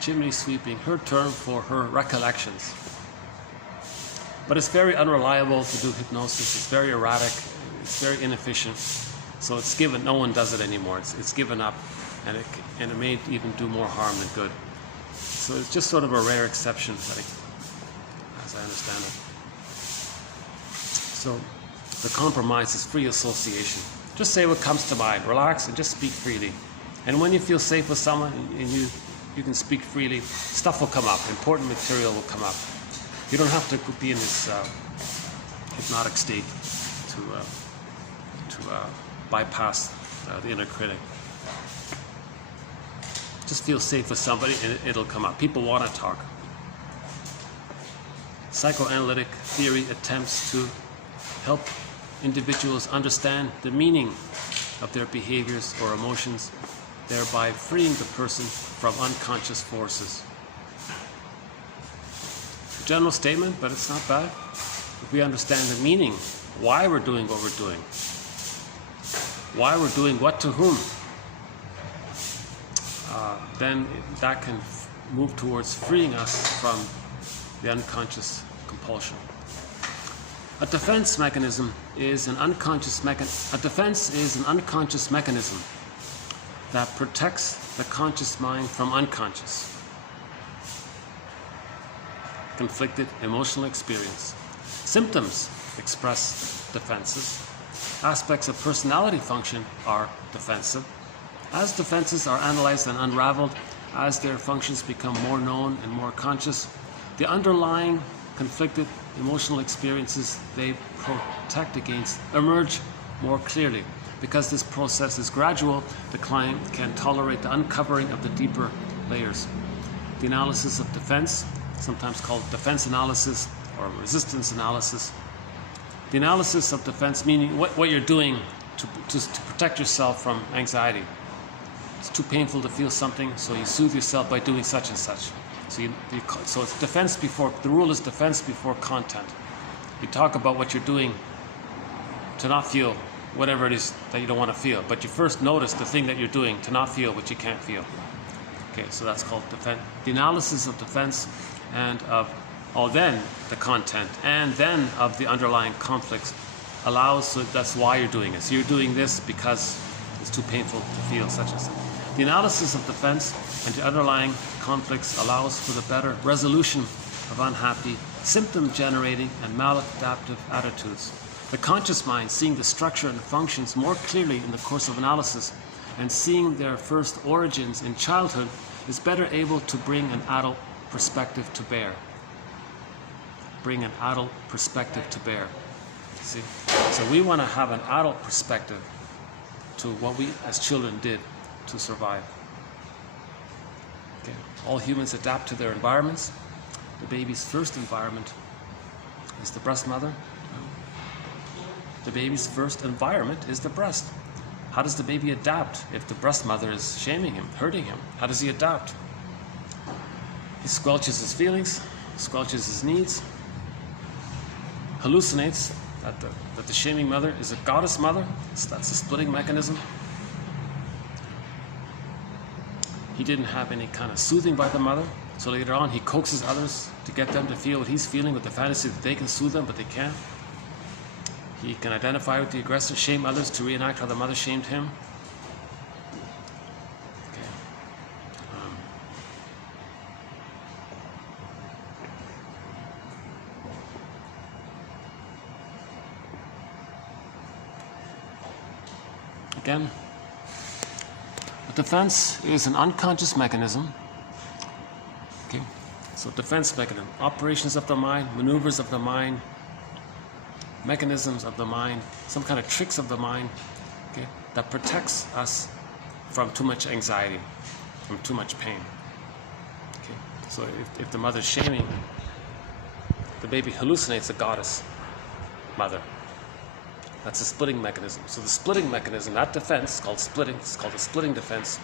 Chimney sweeping, her term for her recollections. But it's very unreliable to do hypnosis. It's very erratic. It's very inefficient. So it's given. No one does it anymore. It's given up, and it may even do more harm than good. So it's just sort of a rare exception, as I understand it. So the compromise is free association. Just say what comes to mind. Relax and just speak freely. And when you feel safe with someone and you can speak freely, stuff will come up. Important material will come up. You don't have to be in this hypnotic state to bypass the inner critic. Just feel safe with somebody and it'll come up. People want to talk. Psychoanalytic theory attempts to help individuals understand the meaning of their behaviors or emotions, thereby freeing the person from unconscious forces. General statement, but it's not bad. If we understand the meaning, why we're doing what we're doing, why we're doing what to whom, then that can move towards freeing us from the unconscious compulsion. A defense is an unconscious mechanism that protects the conscious mind from unconscious, conflicted emotional experience. Symptoms express defenses. Aspects of personality function are defensive. As defenses are analyzed and unraveled, as their functions become more known and more conscious, the underlying conflicted emotional experiences they protect against emerge more clearly. Because this process is gradual, the client can tolerate the uncovering of the deeper layers. The analysis of defense, sometimes called defense analysis or resistance analysis. The analysis of defense, meaning what you're doing to protect yourself from anxiety. It's too painful to feel something, so you soothe yourself by doing such and such. So it's defense before, the rule is defense before content. You talk about what you're doing to not feel whatever it is that you don't want to feel, but you first notice the thing that you're doing to not feel what you can't feel. Okay, so that's called defense. The analysis of defense and of then the content and then of the underlying conflicts allows, so that's why you're doing it. So you're doing this because it's too painful to feel such and such. The analysis of defense and the underlying conflicts allows for the better resolution of unhappy, symptom-generating and maladaptive attitudes. The conscious mind, seeing the structure and functions more clearly in the course of analysis and seeing their first origins in childhood, is better able to bring an adult perspective to bear. Bring an adult perspective to bear. See? So we want to have an adult perspective to what we as children did to survive. Okay. All humans adapt to their environments. The baby's first environment is the breast mother. The baby's first environment is the breast. How does the baby adapt if the breast mother is shaming him, hurting him? How does he adapt? He squelches his feelings, squelches his needs, hallucinates that the shaming mother is a goddess mother. So that's a splitting mechanism. He didn't have any kind of soothing by the mother, so later on he coaxes others to get them to feel what he's feeling with the fantasy that they can soothe them, but they can't. He can identify with the aggressor, shame others to reenact how the mother shamed him. Okay. Again, defense is an unconscious mechanism. Okay, so defense mechanism, operations of the mind, maneuvers of the mind, mechanisms of the mind, some kind of tricks of the mind, okay, that protects us from too much anxiety, from too much pain. Okay? So if the mother's shaming, the baby hallucinates a goddess mother. That's a splitting mechanism. So the splitting mechanism, that defense, called splitting, it's called the splitting defense,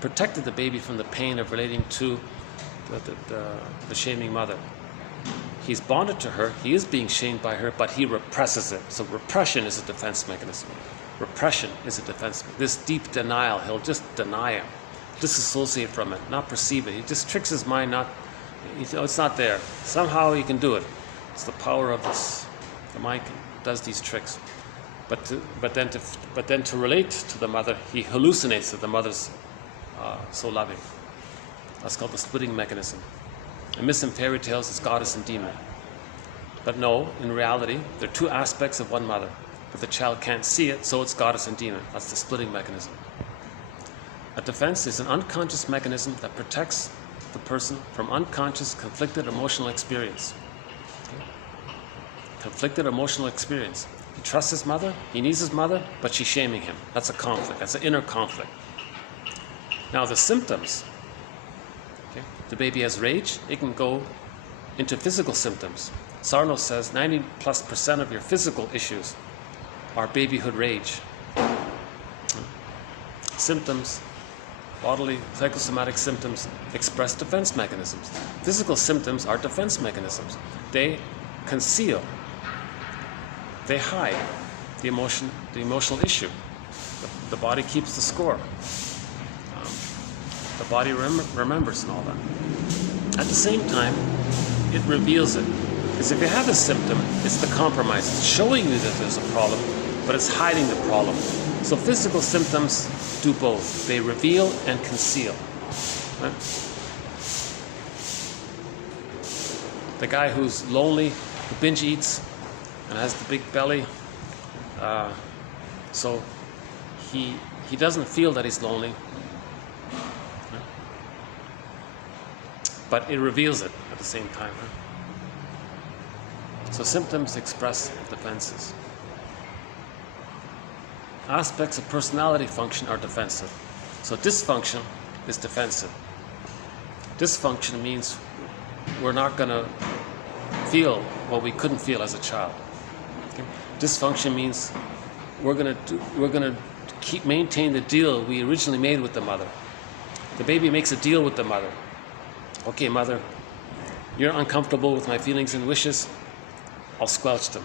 protected the baby from the pain of relating to the shaming mother. He's bonded to her, he is being shamed by her, but he represses it. So repression is a defense mechanism. Repression is a defense. This deep denial, he'll just deny it, disassociate from it, not perceive it. He just tricks his mind, it's not there. Somehow he can do it. It's the power of this. The mind does these tricks. But then to relate to the mother, he hallucinates that the mother's so loving. That's called the splitting mechanism. In myths and fairy tales, it's goddess and demon. But no, in reality, there are two aspects of one mother. But the child can't see it, so it's goddess and demon. That's the splitting mechanism. A defense is an unconscious mechanism that protects the person from unconscious, conflicted emotional experience. Okay? Conflicted emotional experience. He trusts his mother, he needs his mother, but she's shaming him. That's a conflict, that's an inner conflict. Now the symptoms, okay? The baby has rage, it can go into physical symptoms. Sarno says 90+% of your physical issues are babyhood rage. Symptoms, bodily, psychosomatic symptoms express defense mechanisms. Physical symptoms are defense mechanisms. They conceal, they hide the emotional issue. The body keeps the score. The body remembers and all that. At the same time, it reveals it. Because if you have a symptom, it's the compromise. It's showing you that there's a problem, but it's hiding the problem. So physical symptoms do both. They reveal and conceal. Right? The guy who's lonely, who binge eats, and has the big belly, so he doesn't feel that he's lonely, right? But it reveals it at the same time. Right? So symptoms express defenses. Aspects of personality function are defensive. So dysfunction is defensive. Dysfunction means we're not going to feel what we couldn't feel as a child. Okay? Dysfunction means we're going to maintain the deal we originally made with the mother. The baby makes a deal with the mother. Okay, mother, you're uncomfortable with my feelings and wishes. I'll squelch them.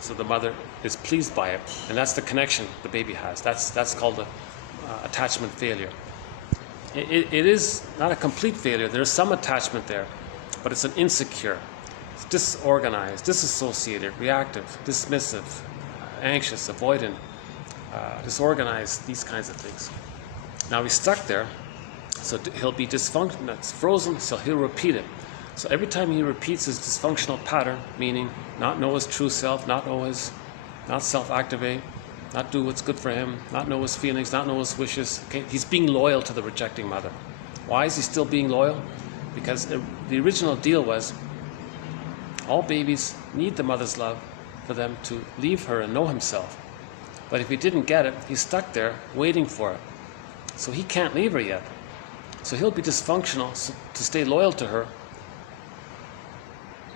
So the mother is pleased by it, and that's the connection the baby has. That's called a attachment failure. It is not a complete failure. There's some attachment there, but it's an insecure, it's disorganized, disassociated, reactive, dismissive, anxious, avoidant, disorganized, these kinds of things. Now he's stuck there, so he'll be dysfunctional, it's frozen, so he'll repeat it. So every time he repeats his dysfunctional pattern, meaning not know his true self, not self-activate, not do what's good for him, not know his feelings, not know his wishes, okay? He's being loyal to the rejecting mother. Why is he still being loyal? Because the original deal was all babies need the mother's love for them to leave her and know himself. But if he didn't get it, he's stuck there waiting for it. So he can't leave her yet. So he'll be dysfunctional to stay loyal to her,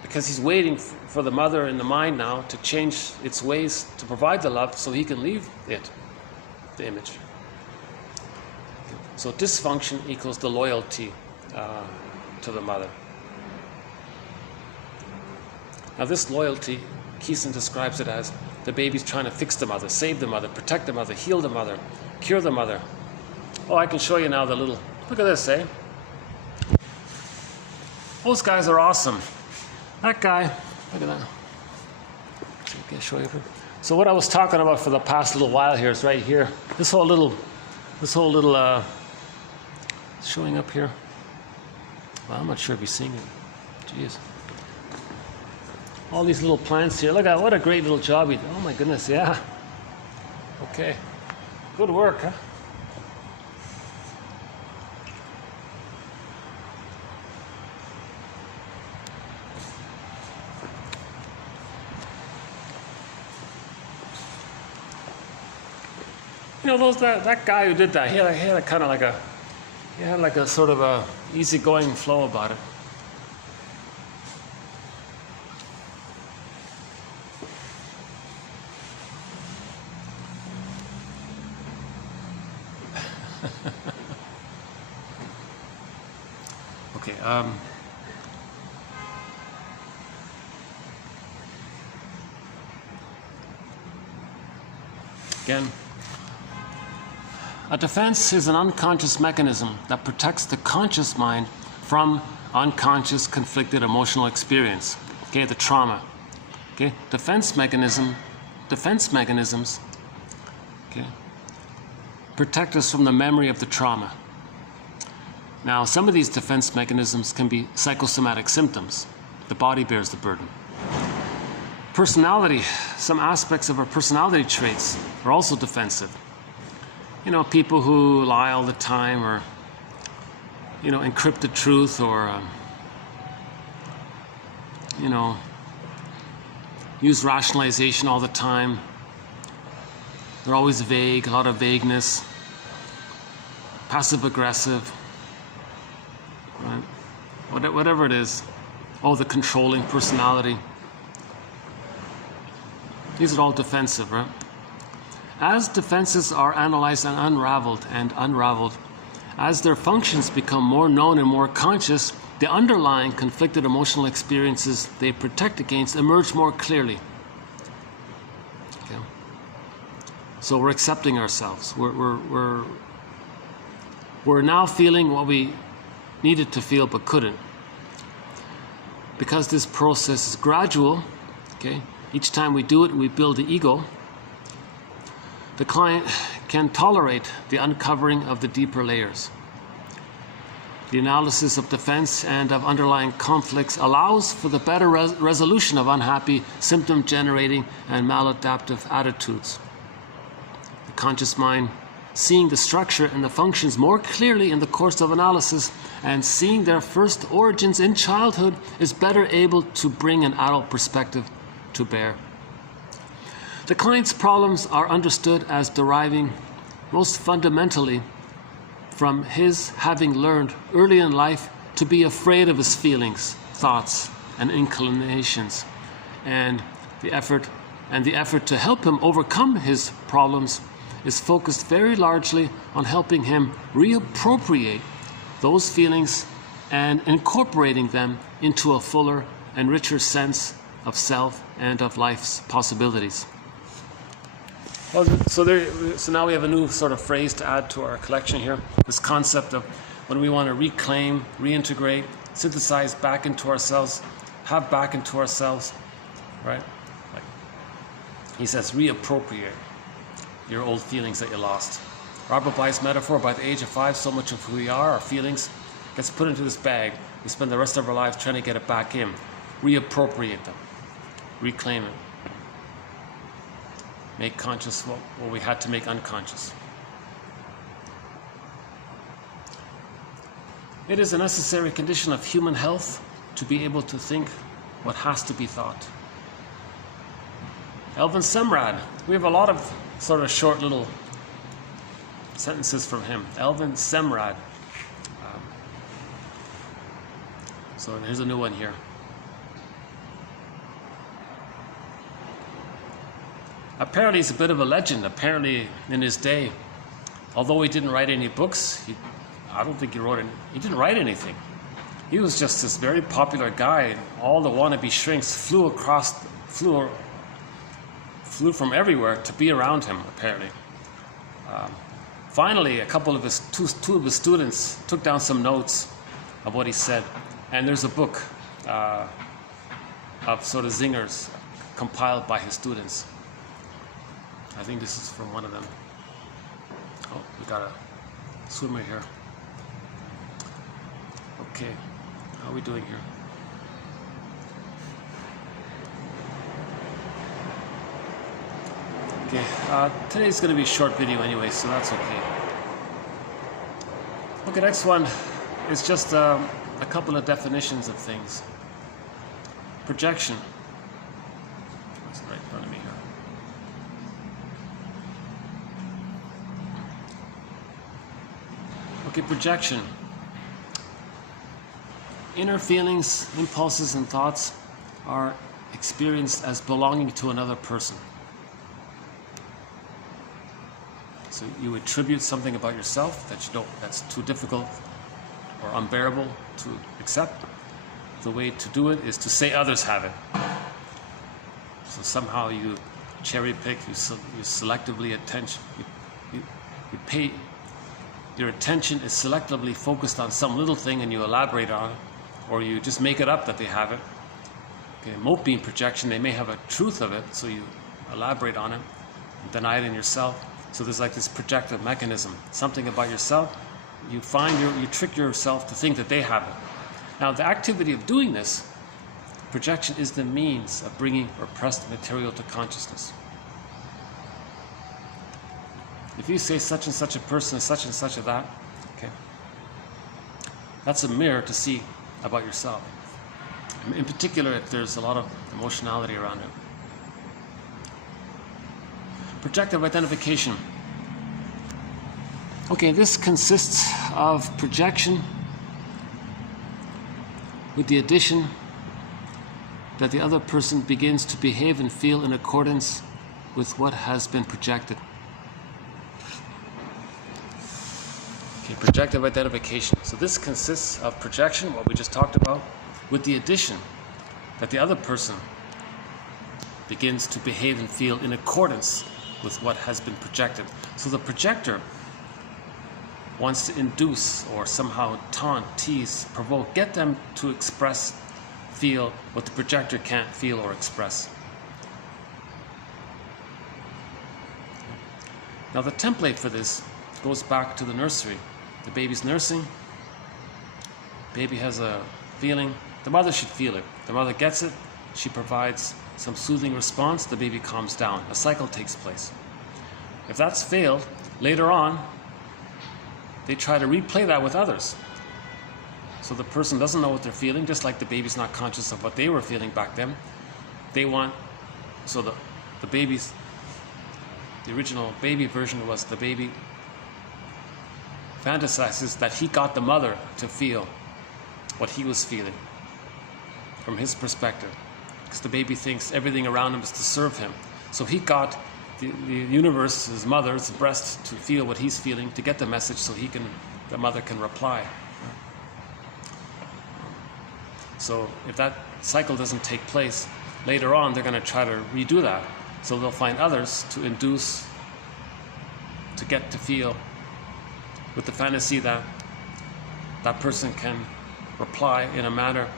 because he's waiting for the mother in the mind now to change its ways to provide the love so he can leave it, the image. So dysfunction equals the loyalty to the mother. Now this loyalty, Keeson describes it as the baby's trying to fix the mother, save the mother, protect the mother, heal the mother, cure the mother. Oh, I can show you now the little, look at this, eh? Those guys are awesome. That guy, look at that. Okay, show you. So what I was talking about for the past little while here is right here. This whole little showing up here. Well, I'm not sure if you're seeing it. Jeez. All these little plants here. Look at what a great little job he did. Oh my goodness, yeah. Okay. Good work, huh? You know, that guy who did that, he had a kind of like a, he had like a sort of a easygoing flow about it. Okay. Again, a defense is an unconscious mechanism that protects the conscious mind from unconscious conflicted emotional experience. Okay, the trauma. Okay, defense mechanisms, okay, protect us from the memory of the trauma. Now, some of these defense mechanisms can be psychosomatic symptoms. The body bears the burden. Personality, some aspects of our personality traits are also defensive. You know, people who lie all the time, or, you know, encrypt the truth, or, you know, use rationalization all the time. They're always vague, a lot of vagueness, passive aggressive, right? Whatever it is. Oh, the controlling personality. These are all defensive, right? As defenses are analyzed and unraveled, as their functions become more known and more conscious, the underlying conflicted emotional experiences they protect against emerge more clearly. Okay. So we're accepting ourselves. We're now feeling what we needed to feel but couldn't. Because this process is gradual, okay? Each time we do it, we build the ego. The client can tolerate the uncovering of the deeper layers. The analysis of defense and of underlying conflicts allows for the better resolution of unhappy, symptom-generating, and maladaptive attitudes. The conscious mind, seeing the structure and the functions more clearly in the course of analysis and seeing their first origins in childhood, is better able to bring an adult perspective to bear. The client's problems are understood as deriving most fundamentally from his having learned early in life to be afraid of his feelings, thoughts, and inclinations, and the effort to help him overcome his problems is focused very largely on helping him reappropriate those feelings and incorporating them into a fuller and richer sense of self and of life's possibilities. Well, so now we have a new sort of phrase to add to our collection here. This concept of when we want to reclaim, reintegrate, synthesize back into ourselves, have back into ourselves, right? Like he says, reappropriate your old feelings that you lost. Robert Bly's metaphor, by the age of 5, so much of who we are, our feelings, gets put into this bag. We spend the rest of our lives trying to get it back in. Reappropriate them. Reclaim it. Make conscious what we had to make unconscious. It is a necessary condition of human health to be able to think what has to be thought. Elvin Semrad. We have a lot of sort of short little sentences from him. Elvin Semrad. So here's a new one here. Apparently he's a bit of a legend. Apparently in his day, although he didn't write any books, I don't think he didn't write anything. He was just this very popular guy. All the wannabe shrinks flew from everywhere to be around him, apparently. Finally, two of his students took down some notes of what he said. And there's a book of sort of zingers compiled by his students. I think this is from one of them. Oh, we got a swimmer here. Okay, how are we doing here? Okay, today's going to be a short video anyway, so that's okay. Okay, next one is just a couple of definitions of things. Projection. It's right in front of me here. Okay, projection. Inner feelings, impulses, and thoughts are experienced as belonging to another person. So you attribute something about yourself that you don't, that's too difficult or unbearable to accept. The way to do it is to say others have it. So somehow you cherry pick, you selectively attention, you pay, your attention is selectively focused on some little thing and you elaborate on it, or you just make it up that they have it. Okay, mote beam projection, they may have a truth of it, so you elaborate on it, and deny it in yourself. So there's like this projective mechanism, something about yourself, you trick yourself to think that they have it. Now the activity of doing this, projection, is the means of bringing repressed material to consciousness. If you say such and such a person is such and such a that, okay, that's a mirror to see about yourself. In particular, if there's a lot of emotionality around it. Projective identification. Okay, this consists of projection with the addition that the other person begins to behave and feel in accordance with what has been projected. Okay, projective identification. So this consists of projection, what we just talked about, with the addition that the other person begins to behave and feel in accordance with what has been projected. So the projector wants to induce or somehow taunt, tease, provoke, get them to express, feel what the projector can't feel or express. Now the template for this goes back to the nursery. The baby's nursing, baby has a feeling, the mother should feel it. The mother gets it, she provides some soothing response, the baby calms down. A cycle takes place. If that's failed, later on, they try to replay that with others. So the person doesn't know what they're feeling, just like the baby's not conscious of what they were feeling back then. They want, so the baby's, the original baby version was the baby fantasizes that he got the mother to feel what he was feeling from his perspective, because the baby thinks everything around him is to serve him. So he got the universe, his mother's breast, to feel what he's feeling, to get the message so the mother can reply. So if that cycle doesn't take place, later on they're going to try to redo that. So they'll find others to induce, to get to feel with the fantasy that that person can reply in a manner.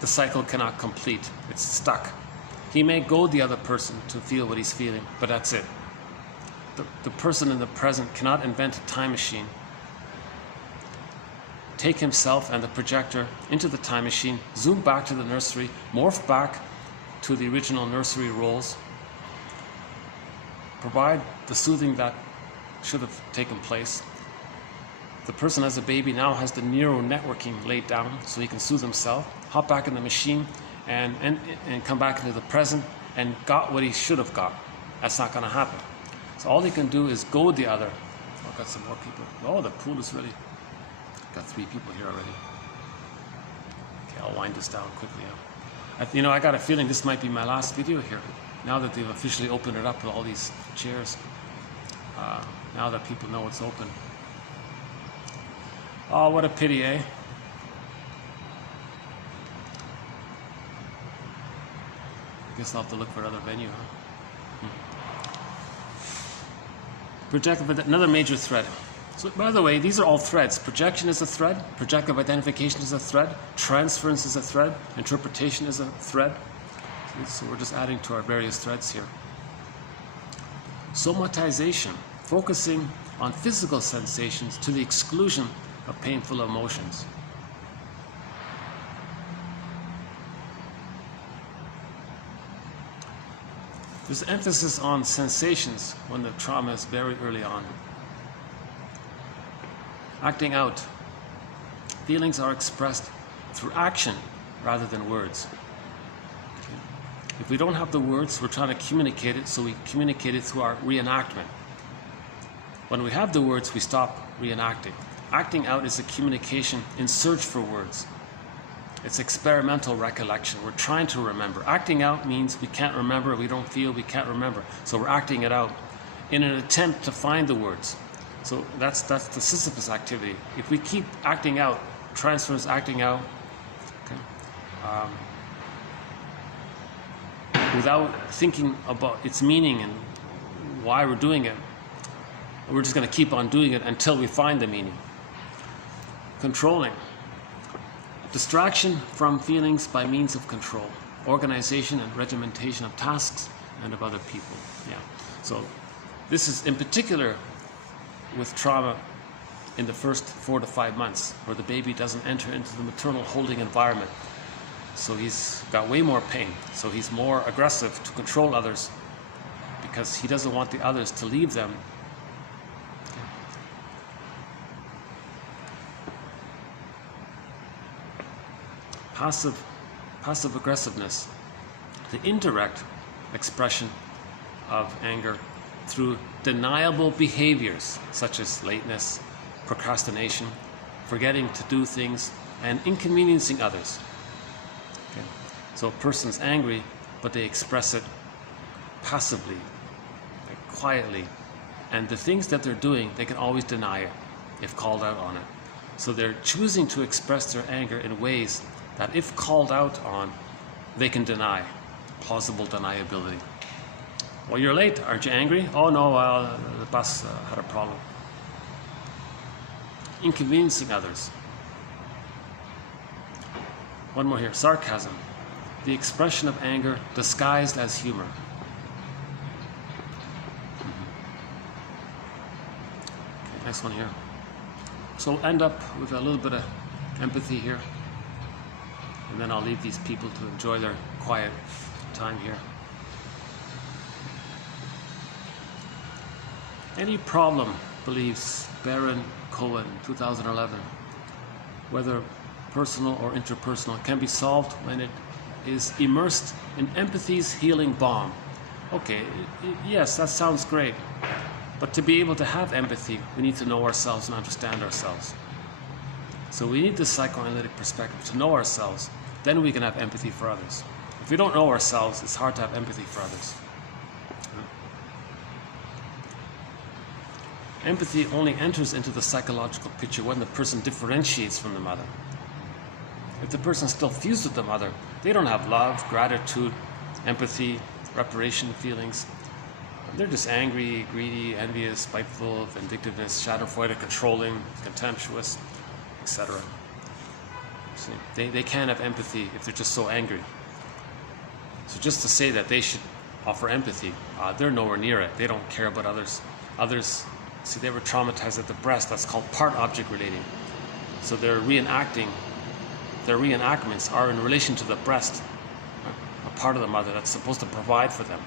The cycle cannot complete. It's stuck. He may goad the other person to feel what he's feeling, but that's it. The person in the present cannot invent a time machine, take himself and the projector into the time machine, zoom back to the nursery, morph back to the original nursery roles, provide the soothing that should have taken place. The person as a baby now has the neural networking laid down so he can soothe himself, hop back in the machine and come back into the present and got what he should have got. That's not going to happen. So all he can do is goad the other. Oh, I've got some more people. Oh, the pool is ready. Got 3 people here already. Okay, I'll wind this down quickly. I got a feeling this might be my last video here. Now that they've officially opened it up with all these chairs. Now that people know it's open. Oh, what a pity, eh? I guess I'll have to look for another venue, huh? Projective, another major thread. So, by the way, these are all threads. Projection is a thread. Projective identification is a thread. Transference is a thread. Interpretation is a thread. So we're just adding to our various threads here. Somatization, focusing on physical sensations to the exclusion of painful emotions. There's emphasis on sensations when the trauma is very early on. Acting out. Feelings are expressed through action rather than words. If we don't have the words, we're trying to communicate it, so we communicate it through our reenactment. When we have the words, we stop reenacting. Acting out is a communication in search for words. It's experimental recollection. We're trying to remember. Acting out means we can't remember, we don't feel, we can't remember. So we're acting it out in an attempt to find the words. So that's the Sisyphus activity. If we keep acting out, transference acting out, okay, without thinking about its meaning and why we're doing it, we're just going to keep on doing it until we find the meaning. Controlling. Distraction from feelings by means of control. Organization and regimentation of tasks and of other people. Yeah. So this is in particular with trauma in the first 4 to 5 months, where the baby doesn't enter into the maternal holding environment. So he's got way more pain. So he's more aggressive to control others because he doesn't want the others to leave them. Passive aggressiveness, the indirect expression of anger through deniable behaviors such as lateness, procrastination, forgetting to do things, and inconveniencing others. Okay. So a person's angry, but they express it passively, quietly, and the things that they're doing, they can always deny it if called out on it. So they're choosing to express their anger in ways that if called out on, they can deny. Plausible deniability. Well, you're late. Aren't you angry? Oh no, the bus had a problem. Inconveniencing others. One more here. Sarcasm. The expression of anger disguised as humor. Okay, next one here. So we'll end up with a little bit of empathy here. And then I'll leave these people to enjoy their quiet time here. Any problem, believes Baron Cohen, 2011, whether personal or interpersonal, can be solved when it is immersed in empathy's healing balm. Okay, yes, that sounds great. But to be able to have empathy, we need to know ourselves and understand ourselves. So we need this psychoanalytic perspective to know ourselves. Then we can have empathy for others. If we don't know ourselves, it's hard to have empathy for others. Empathy only enters into the psychological picture when the person differentiates from the mother. If the person is still fused with the mother, they don't have love, gratitude, empathy, reparation feelings. They're just angry, greedy, envious, spiteful, vindictiveness, schadenfreude, controlling, contemptuous, etc. They can't have empathy if they're just so angry. So just to say that they should offer empathy, they're nowhere near it. They don't care about others. Others, see, they were traumatized at the breast. That's called part-object relating. So their reenactments are in relation to the breast, a part of the mother that's supposed to provide for them.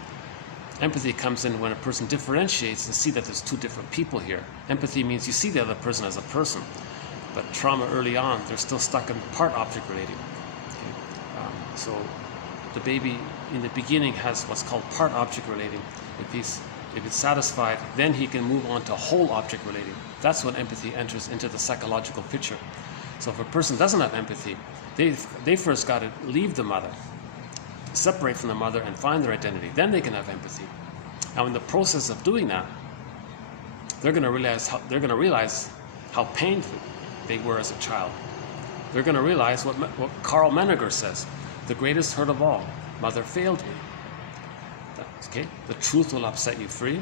Empathy comes in when a person differentiates and see that there's two different people here. Empathy means you see the other person as a person. But trauma early on, they're still stuck in part-object relating. Okay? So the baby in the beginning has what's called part-object relating. If it's satisfied, then he can move on to whole-object relating. That's when empathy enters into the psychological picture. So if a person doesn't have empathy, they first got to leave the mother, separate from the mother, and find their identity. Then they can have empathy. Now, in the process of doing that, they're going to realize how painful they were as a child. They're going to realize what Karl Menninger says: the greatest hurt of all, mother failed me. Okay, the truth will upset you free.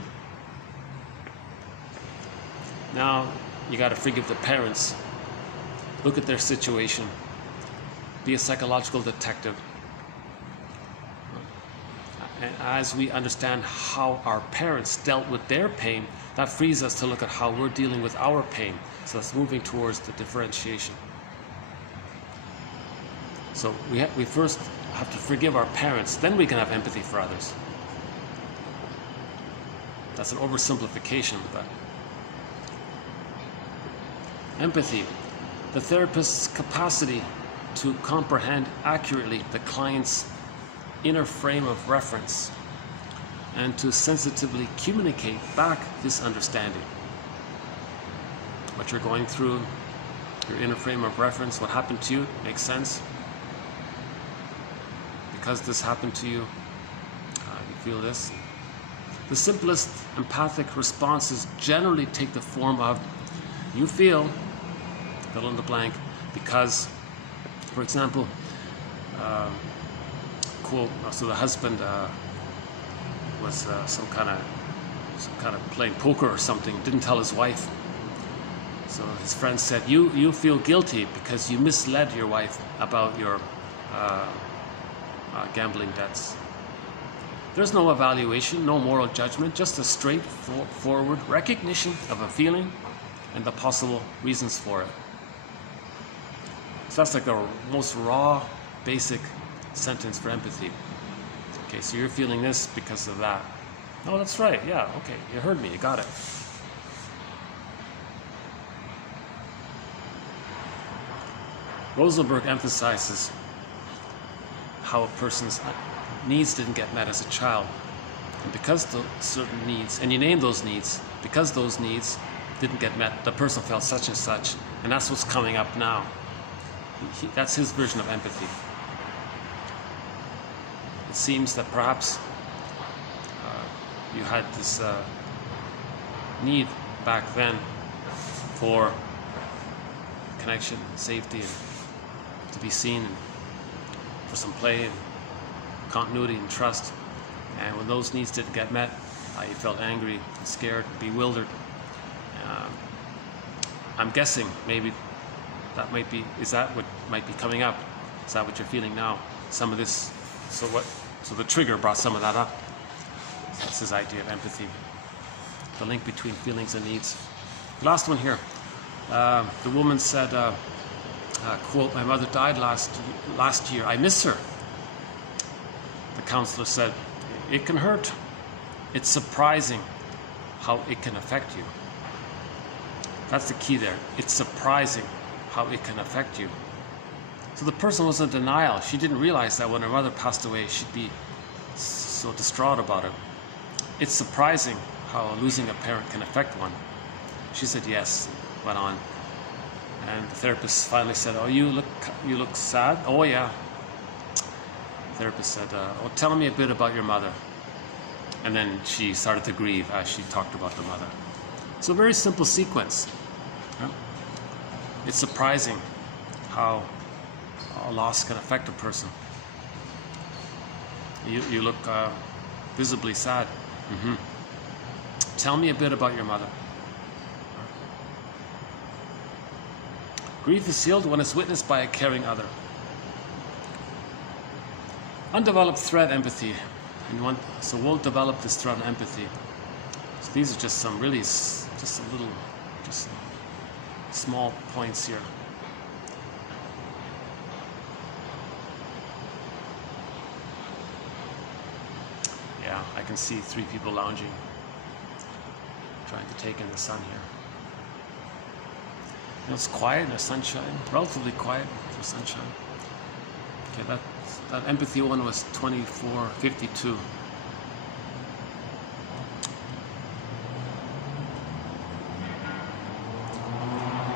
Now you got to forgive the parents. Look at their situation. Be a psychological detective. And as we understand how our parents dealt with their pain, that frees us to look at how we're dealing with our pain. So that's moving towards the differentiation. So we first have to forgive our parents, then we can have empathy for others. That's an oversimplification, but empathy, the therapist's capacity to comprehend accurately the client's inner frame of reference and to sensitively communicate back this understanding. what you're going through, your inner frame of reference, what happened to you, makes sense. Because this happened to you, you feel this. The simplest empathic responses generally take the form of, you feel, fill in the blank, because, for example, quote, so the husband was some kind of playing poker or something, didn't tell his wife. So his friend said, you feel guilty because you misled your wife about your gambling debts. There's no evaluation, no moral judgment, just a straightforward recognition of a feeling and the possible reasons for it. So that's like a most raw, basic sentence for empathy. Okay, so you're feeling this because of that. Oh, that's right, yeah, okay, you heard me, you got it. Rosenberg emphasizes how a person's needs didn't get met as a child. And because the certain needs, and you name those needs, because those needs didn't get met, the person felt such and such, and that's what's coming up now. That's his version of empathy. It seems that perhaps you had this need back then for connection, safety, and to be seen, and for some play and continuity and trust. And when those needs didn't get met, you felt angry, scared, bewildered. I'm guessing maybe that might be, is that what might be coming up? Is that what you're feeling now? Some of this, so the trigger brought some of that up. That's his idea of empathy. The link between feelings and needs. Last one here. The woman said, quote, my mother died last year. I miss her. The counselor said, it can hurt. It's surprising how it can affect you. That's the key there. It's surprising how it can affect you. So the person was in denial. She didn't realize that when her mother passed away, she'd be so distraught about it. It's surprising how losing a parent can affect one. She said yes, went on. And the therapist finally said, oh, you look sad? Oh, yeah. The therapist said, oh, tell me a bit about your mother. And then she started to grieve as she talked about the mother. So a very simple sequence. Yeah? It's surprising how a loss can affect a person. You look visibly sad. Mm-hmm. Tell me a bit about your mother. Grief is sealed when it's witnessed by a caring other. Undeveloped thread empathy. So we'll develop this thread of empathy. So these are just some really, just small points here. Yeah, I can see 3 people lounging, trying to take in the sun here. You know, it's quiet in the sunshine, relatively quiet in the sunshine. Okay, that empathy one was 24:52.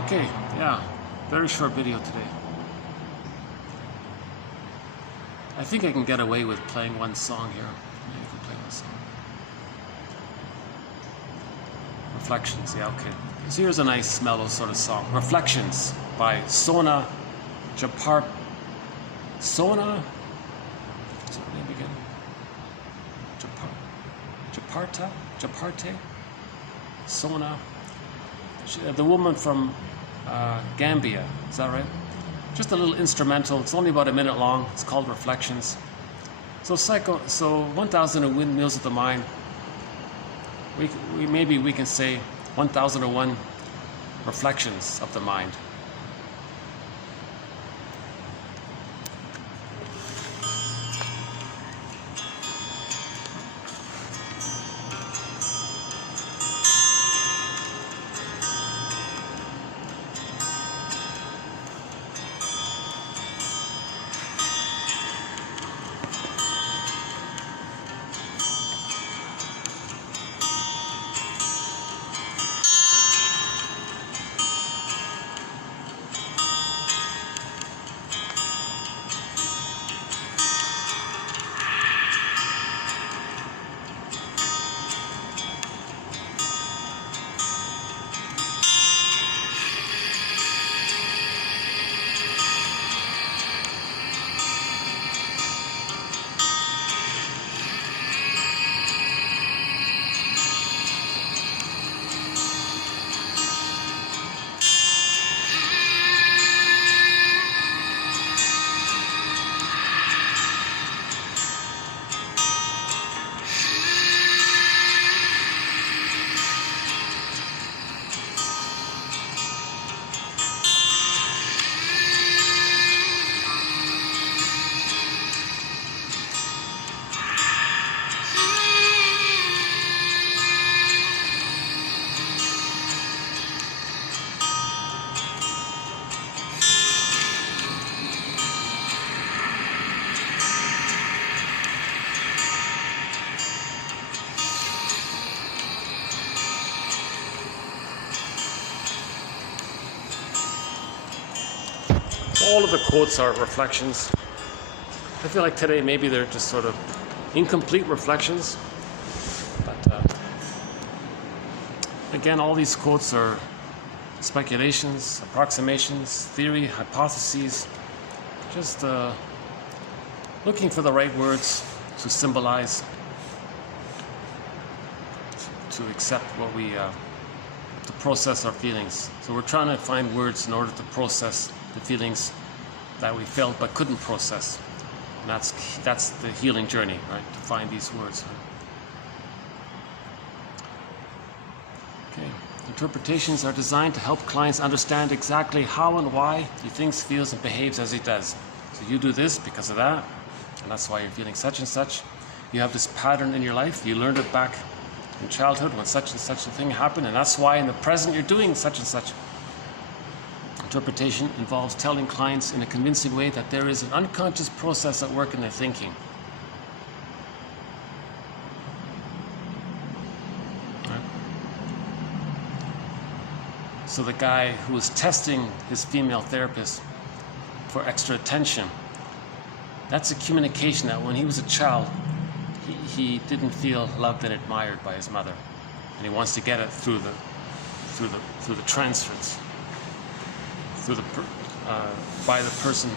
Okay, yeah, very short video today. I think I can get away with playing one song here. Maybe I can play one song. Reflections, yeah, okay. So here's a nice mellow sort of song. Reflections by Sona Japarte. Sona? What's her name again? Japarte? Sona. The woman from Gambia, is that right? Just a little instrumental. It's only about a minute long. It's called Reflections. So 1000 Windmills of the Mind. Maybe we can say 1001 reflections of the mind. all of the quotes are reflections. I feel like today maybe they're just sort of incomplete reflections. But again, all these quotes are speculations, approximations, theory, hypotheses, just looking for the right words to symbolize, to accept what we, to process our feelings. So we're trying to find words in order to process the feelings that we felt but couldn't process. And that's the healing journey, right? To find these words. Okay. Interpretations are designed to help clients understand exactly how and why he thinks, feels, and behaves as he does. So you do this because of that, and that's why you're feeling such and such. You have this pattern in your life. You learned it back in childhood when such and such a thing happened, and that's why in the present you're doing such and such. Interpretation involves telling clients in a convincing way that there is an unconscious process at work in their thinking. Right? So the guy who was testing his female therapist for extra attention, that's a communication that when he was a child, he didn't feel loved and admired by his mother, and he wants to get it through the transference, by the person.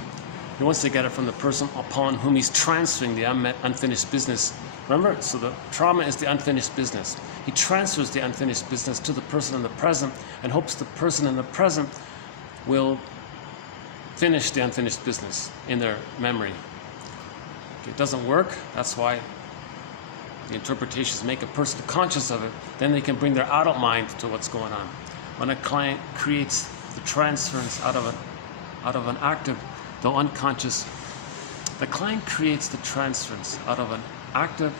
He wants to get it from the person upon whom he's transferring the unfinished business. Remember, so the trauma is the unfinished business. He transfers the unfinished business to the person in the present and hopes the person in the present will finish the unfinished business in their memory. It doesn't work. That's why the interpretations make a person conscious of it. Then they can bring their adult mind to what's going on. When a client creates the transference out of an active, though unconscious, the client creates the transference out of an active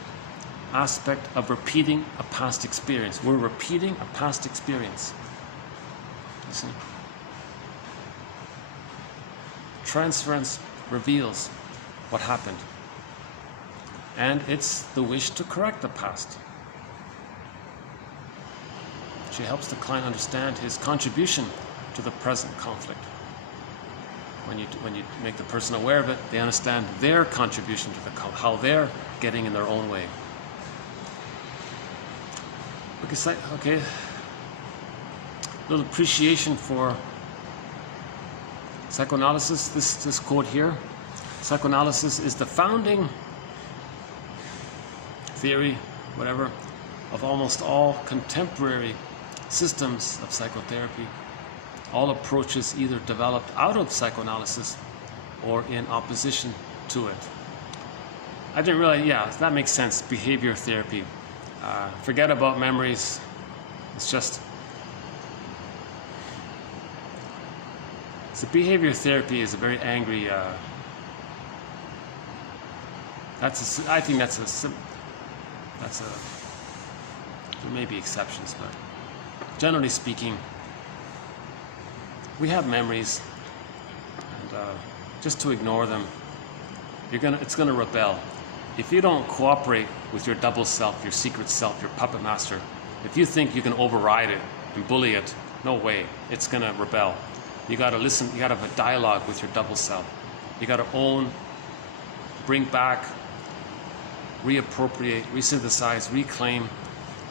aspect of repeating a past experience. We're repeating a past experience. You see? Transference reveals what happened, and it's the wish to correct the past. She helps the client understand his contribution to the present conflict. When you make the person aware of it, they understand their contribution to the conflict, how they're getting in their own way. Okay, a little appreciation for psychoanalysis. This quote here: psychoanalysis is the founding theory, whatever, of almost all contemporary systems of psychotherapy. All approaches either developed out of psychoanalysis or in opposition to it. I didn't realize, yeah, that makes sense. Behavior therapy. Forget about memories. It's just, so behavior therapy is a very angry, I think there may be exceptions, but generally speaking, we have memories, and just to ignore them, it's gonna rebel. If you don't cooperate with your double self, your secret self, your puppet master, if you think you can override it and bully it, no way, it's gonna rebel. You gotta listen, you gotta have a dialogue with your double self. You gotta own, bring back, reappropriate, resynthesize, reclaim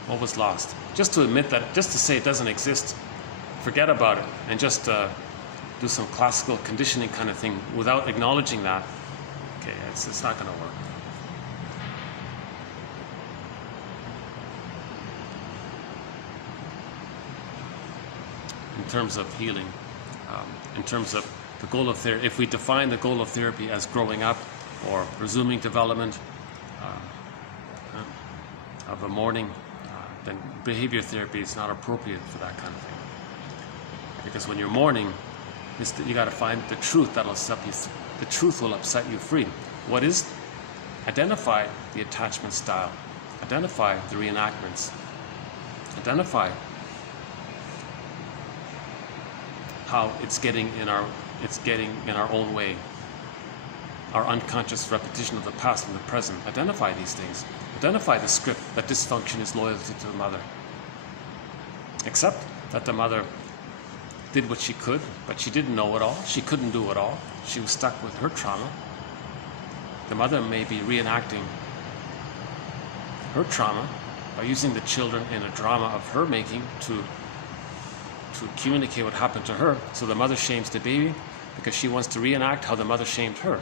what was lost. Just to admit that, just to say it doesn't exist, forget about it, and just do some classical conditioning kind of thing without acknowledging that, okay, it's not gonna work. In terms of healing, in terms of the goal of therapy, if we define the goal of therapy as growing up or resuming development of a mourning, then behavior therapy is not appropriate for that kind of thing. Because when you're mourning, you got to find the truth that'll set you. The truth will set you free. What is? Identify the attachment style. Identify the reenactments. Identify how it's getting in our own way. Our unconscious repetition of the past and the present. Identify these things. Identify the script that dysfunction is loyalty to the mother. Accept that the mother did what she could, but she didn't know it all. She couldn't do it all. She was stuck with her trauma. The mother may be reenacting her trauma by using the children in a drama of her making to communicate what happened to her. So the mother shames the baby because she wants to reenact how the mother shamed her.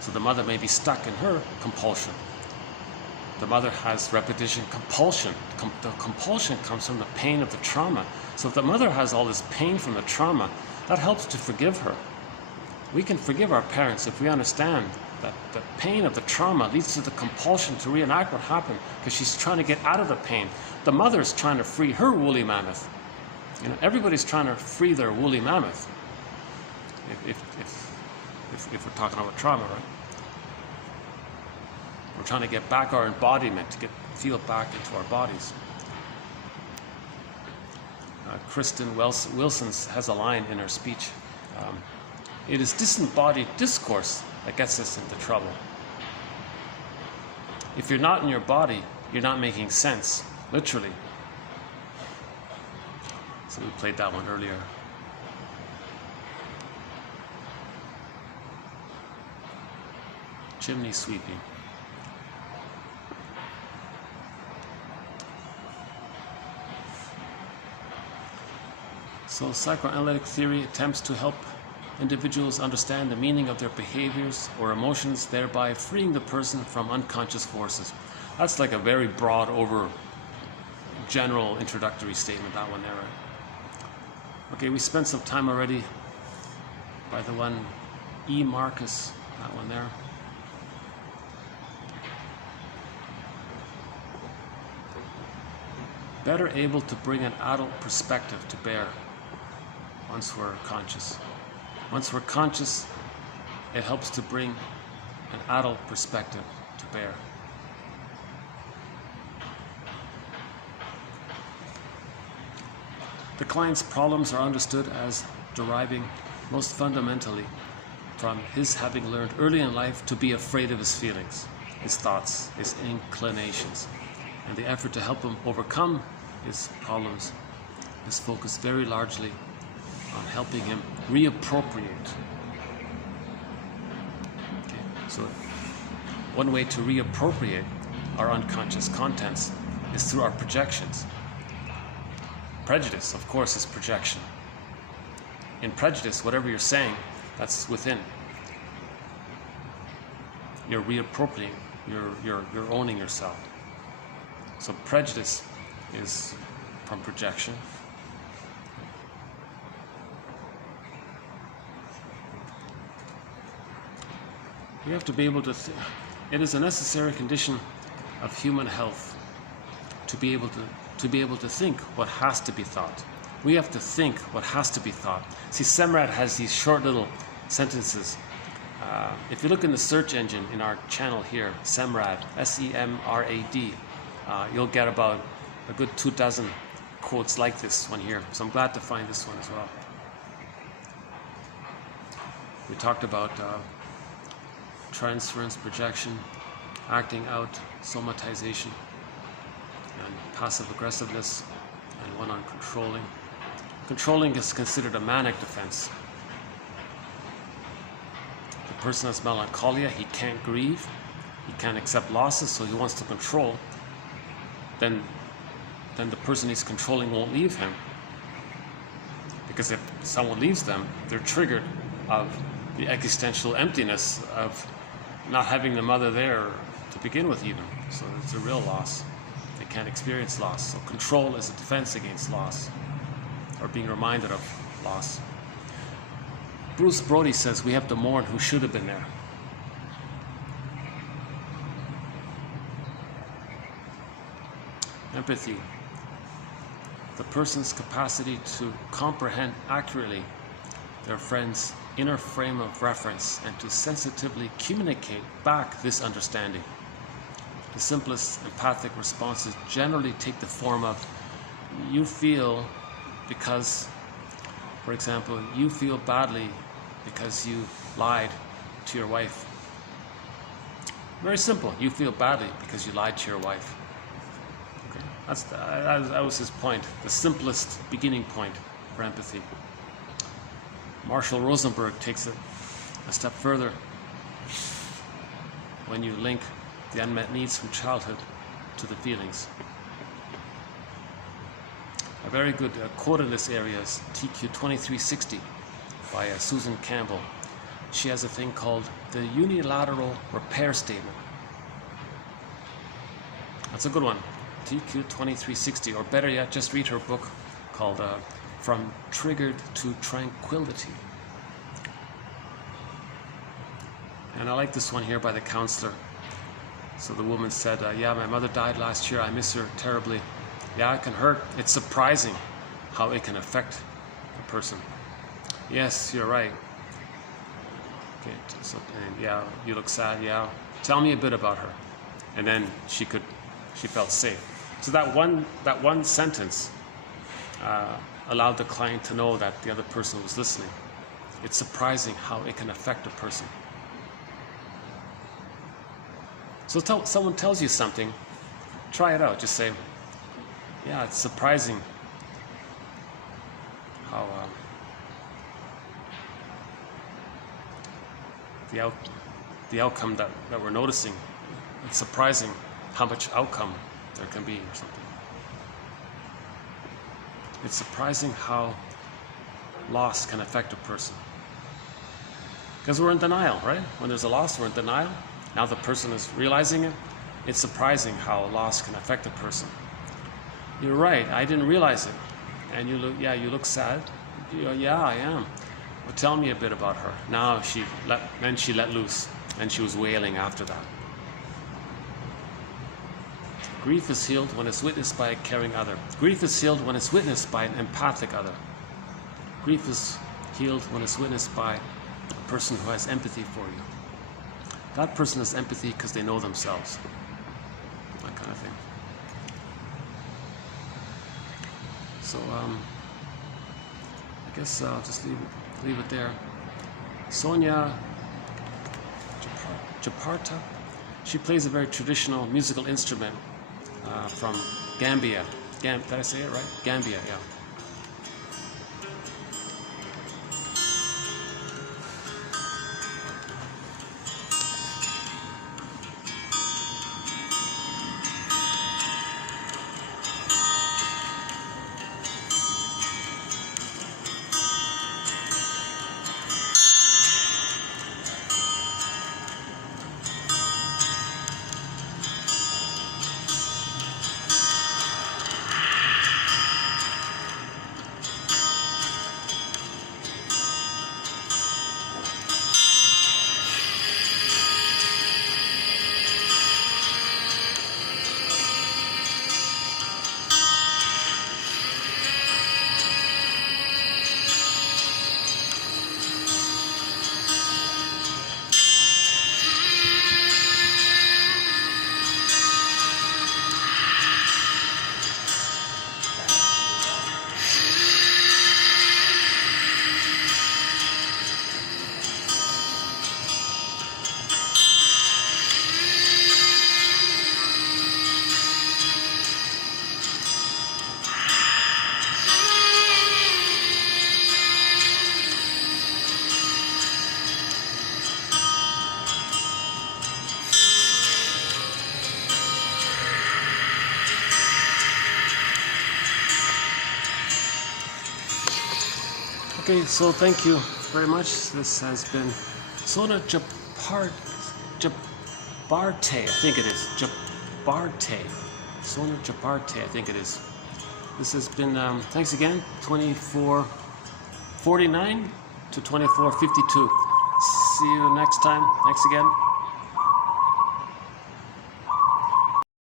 So the mother may be stuck in her compulsion. The mother has repetition compulsion. The compulsion comes from the pain of the trauma. So if the mother has all this pain from the trauma, that helps to forgive her. We can forgive our parents if we understand that the pain of the trauma leads to the compulsion to reenact what happened because she's trying to get out of the pain. The mother is trying to free her woolly mammoth. You know, everybody's trying to free their woolly mammoth. If we're talking about trauma, right? We're trying to get back our embodiment, to feel back into our bodies. Kristen Wilson has a line in her speech. It is disembodied discourse that gets us into trouble. If you're not in your body, you're not making sense, literally. So we played that one earlier. Chimney sweeping. So psychoanalytic theory attempts to help individuals understand the meaning of their behaviors or emotions, thereby freeing the person from unconscious forces. That's like a very broad, general introductory statement, that one there, right? Okay, we spent some time already by the one E. Marcus, that one there. Better able to bring an adult perspective to bear once we're conscious. Once we're conscious, it helps to bring an adult perspective to bear. The client's problems are understood as deriving most fundamentally from his having learned early in life to be afraid of his feelings, his thoughts, his inclinations, and the effort to help him overcome his problems is focused very largely on helping him reappropriate. Okay, so one way to reappropriate our unconscious contents is through our projections. Prejudice, of course, is projection. In prejudice, whatever you're saying, that's within. You're reappropriating, you're owning yourself. So prejudice is from projection. We have to be able to it is a necessary condition of human health to be able to think what has to be thought. We have to think what has to be thought. See, Semrad has these short little sentences. If you look in the search engine in our channel here, Semrad, S-E-M-R-A-D, you'll get about a good 24 quotes like this one here. So I'm glad to find this one as well. We talked about transference, projection, acting out, somatization, and passive aggressiveness, and one on controlling. Controlling is considered a manic defense. The person has melancholia, he can't grieve, he can't accept losses, so he wants to control. Then the person he's controlling won't leave him. Because if someone leaves them, they're triggered of the existential emptiness of not having the mother there to begin with even. So it's a real loss. They can't experience loss. So control is a defense against loss, or being reminded of loss. Bruce Brody says we have to mourn who should have been there. Empathy. The person's capacity to comprehend accurately their friend's inner frame of reference and to sensitively communicate back this understanding. The simplest empathic responses generally take the form of you feel because, for example, you feel badly because you lied to your wife. Very simple. You feel badly because you lied to your wife. Okay. That was his point, the simplest beginning point for empathy. Marshall Rosenberg takes it a step further when you link the unmet needs from childhood to the feelings. A very good quote in this area is TQ 2360 by Susan Campbell. She has a thing called the unilateral repair statement. That's a good one. TQ 2360, or better yet, just read her book called From Triggered to Tranquility. And I like this one here by the counselor. So the woman said, yeah, my mother died last year. I miss her terribly. Yeah, it can hurt. It's surprising how it can affect a person. Yes, you're right. Okay, so, and yeah, you look sad. Yeah, tell me a bit about her. And then she felt safe. So that one sentence allowed the client to know that the other person was listening. It's surprising how it can affect a person. So someone tells you something, try it out. Just say, yeah, it's surprising how the outcome that we're noticing. It's surprising how much outcome there can be or something. It's surprising how loss can affect a person. Because we're in denial, right? When there's a loss, we're in denial. Now the person is realizing it. It's surprising how loss can affect a person. You're right, I didn't realize it. And you look sad. Yeah, I am. Well, tell me a bit about her. Now she let loose, and she was wailing after that. Grief is healed when it's witnessed by a caring other. Grief is healed when it's witnessed by an empathic other. Grief is healed when it's witnessed by a person who has empathy for you. That person has empathy because they know themselves. That kind of thing. So I guess I'll just leave it there. Sonia Japarta, she plays a very traditional musical instrument from Gambia. Did I say it right? Gambia, yeah. Okay, so thank you very much. This has been Sona Jabarte, I think it is. Jabarte. Sona Jabarte, I think it is. This has been, thanks again, 2449 to 2452. See you next time. Thanks again.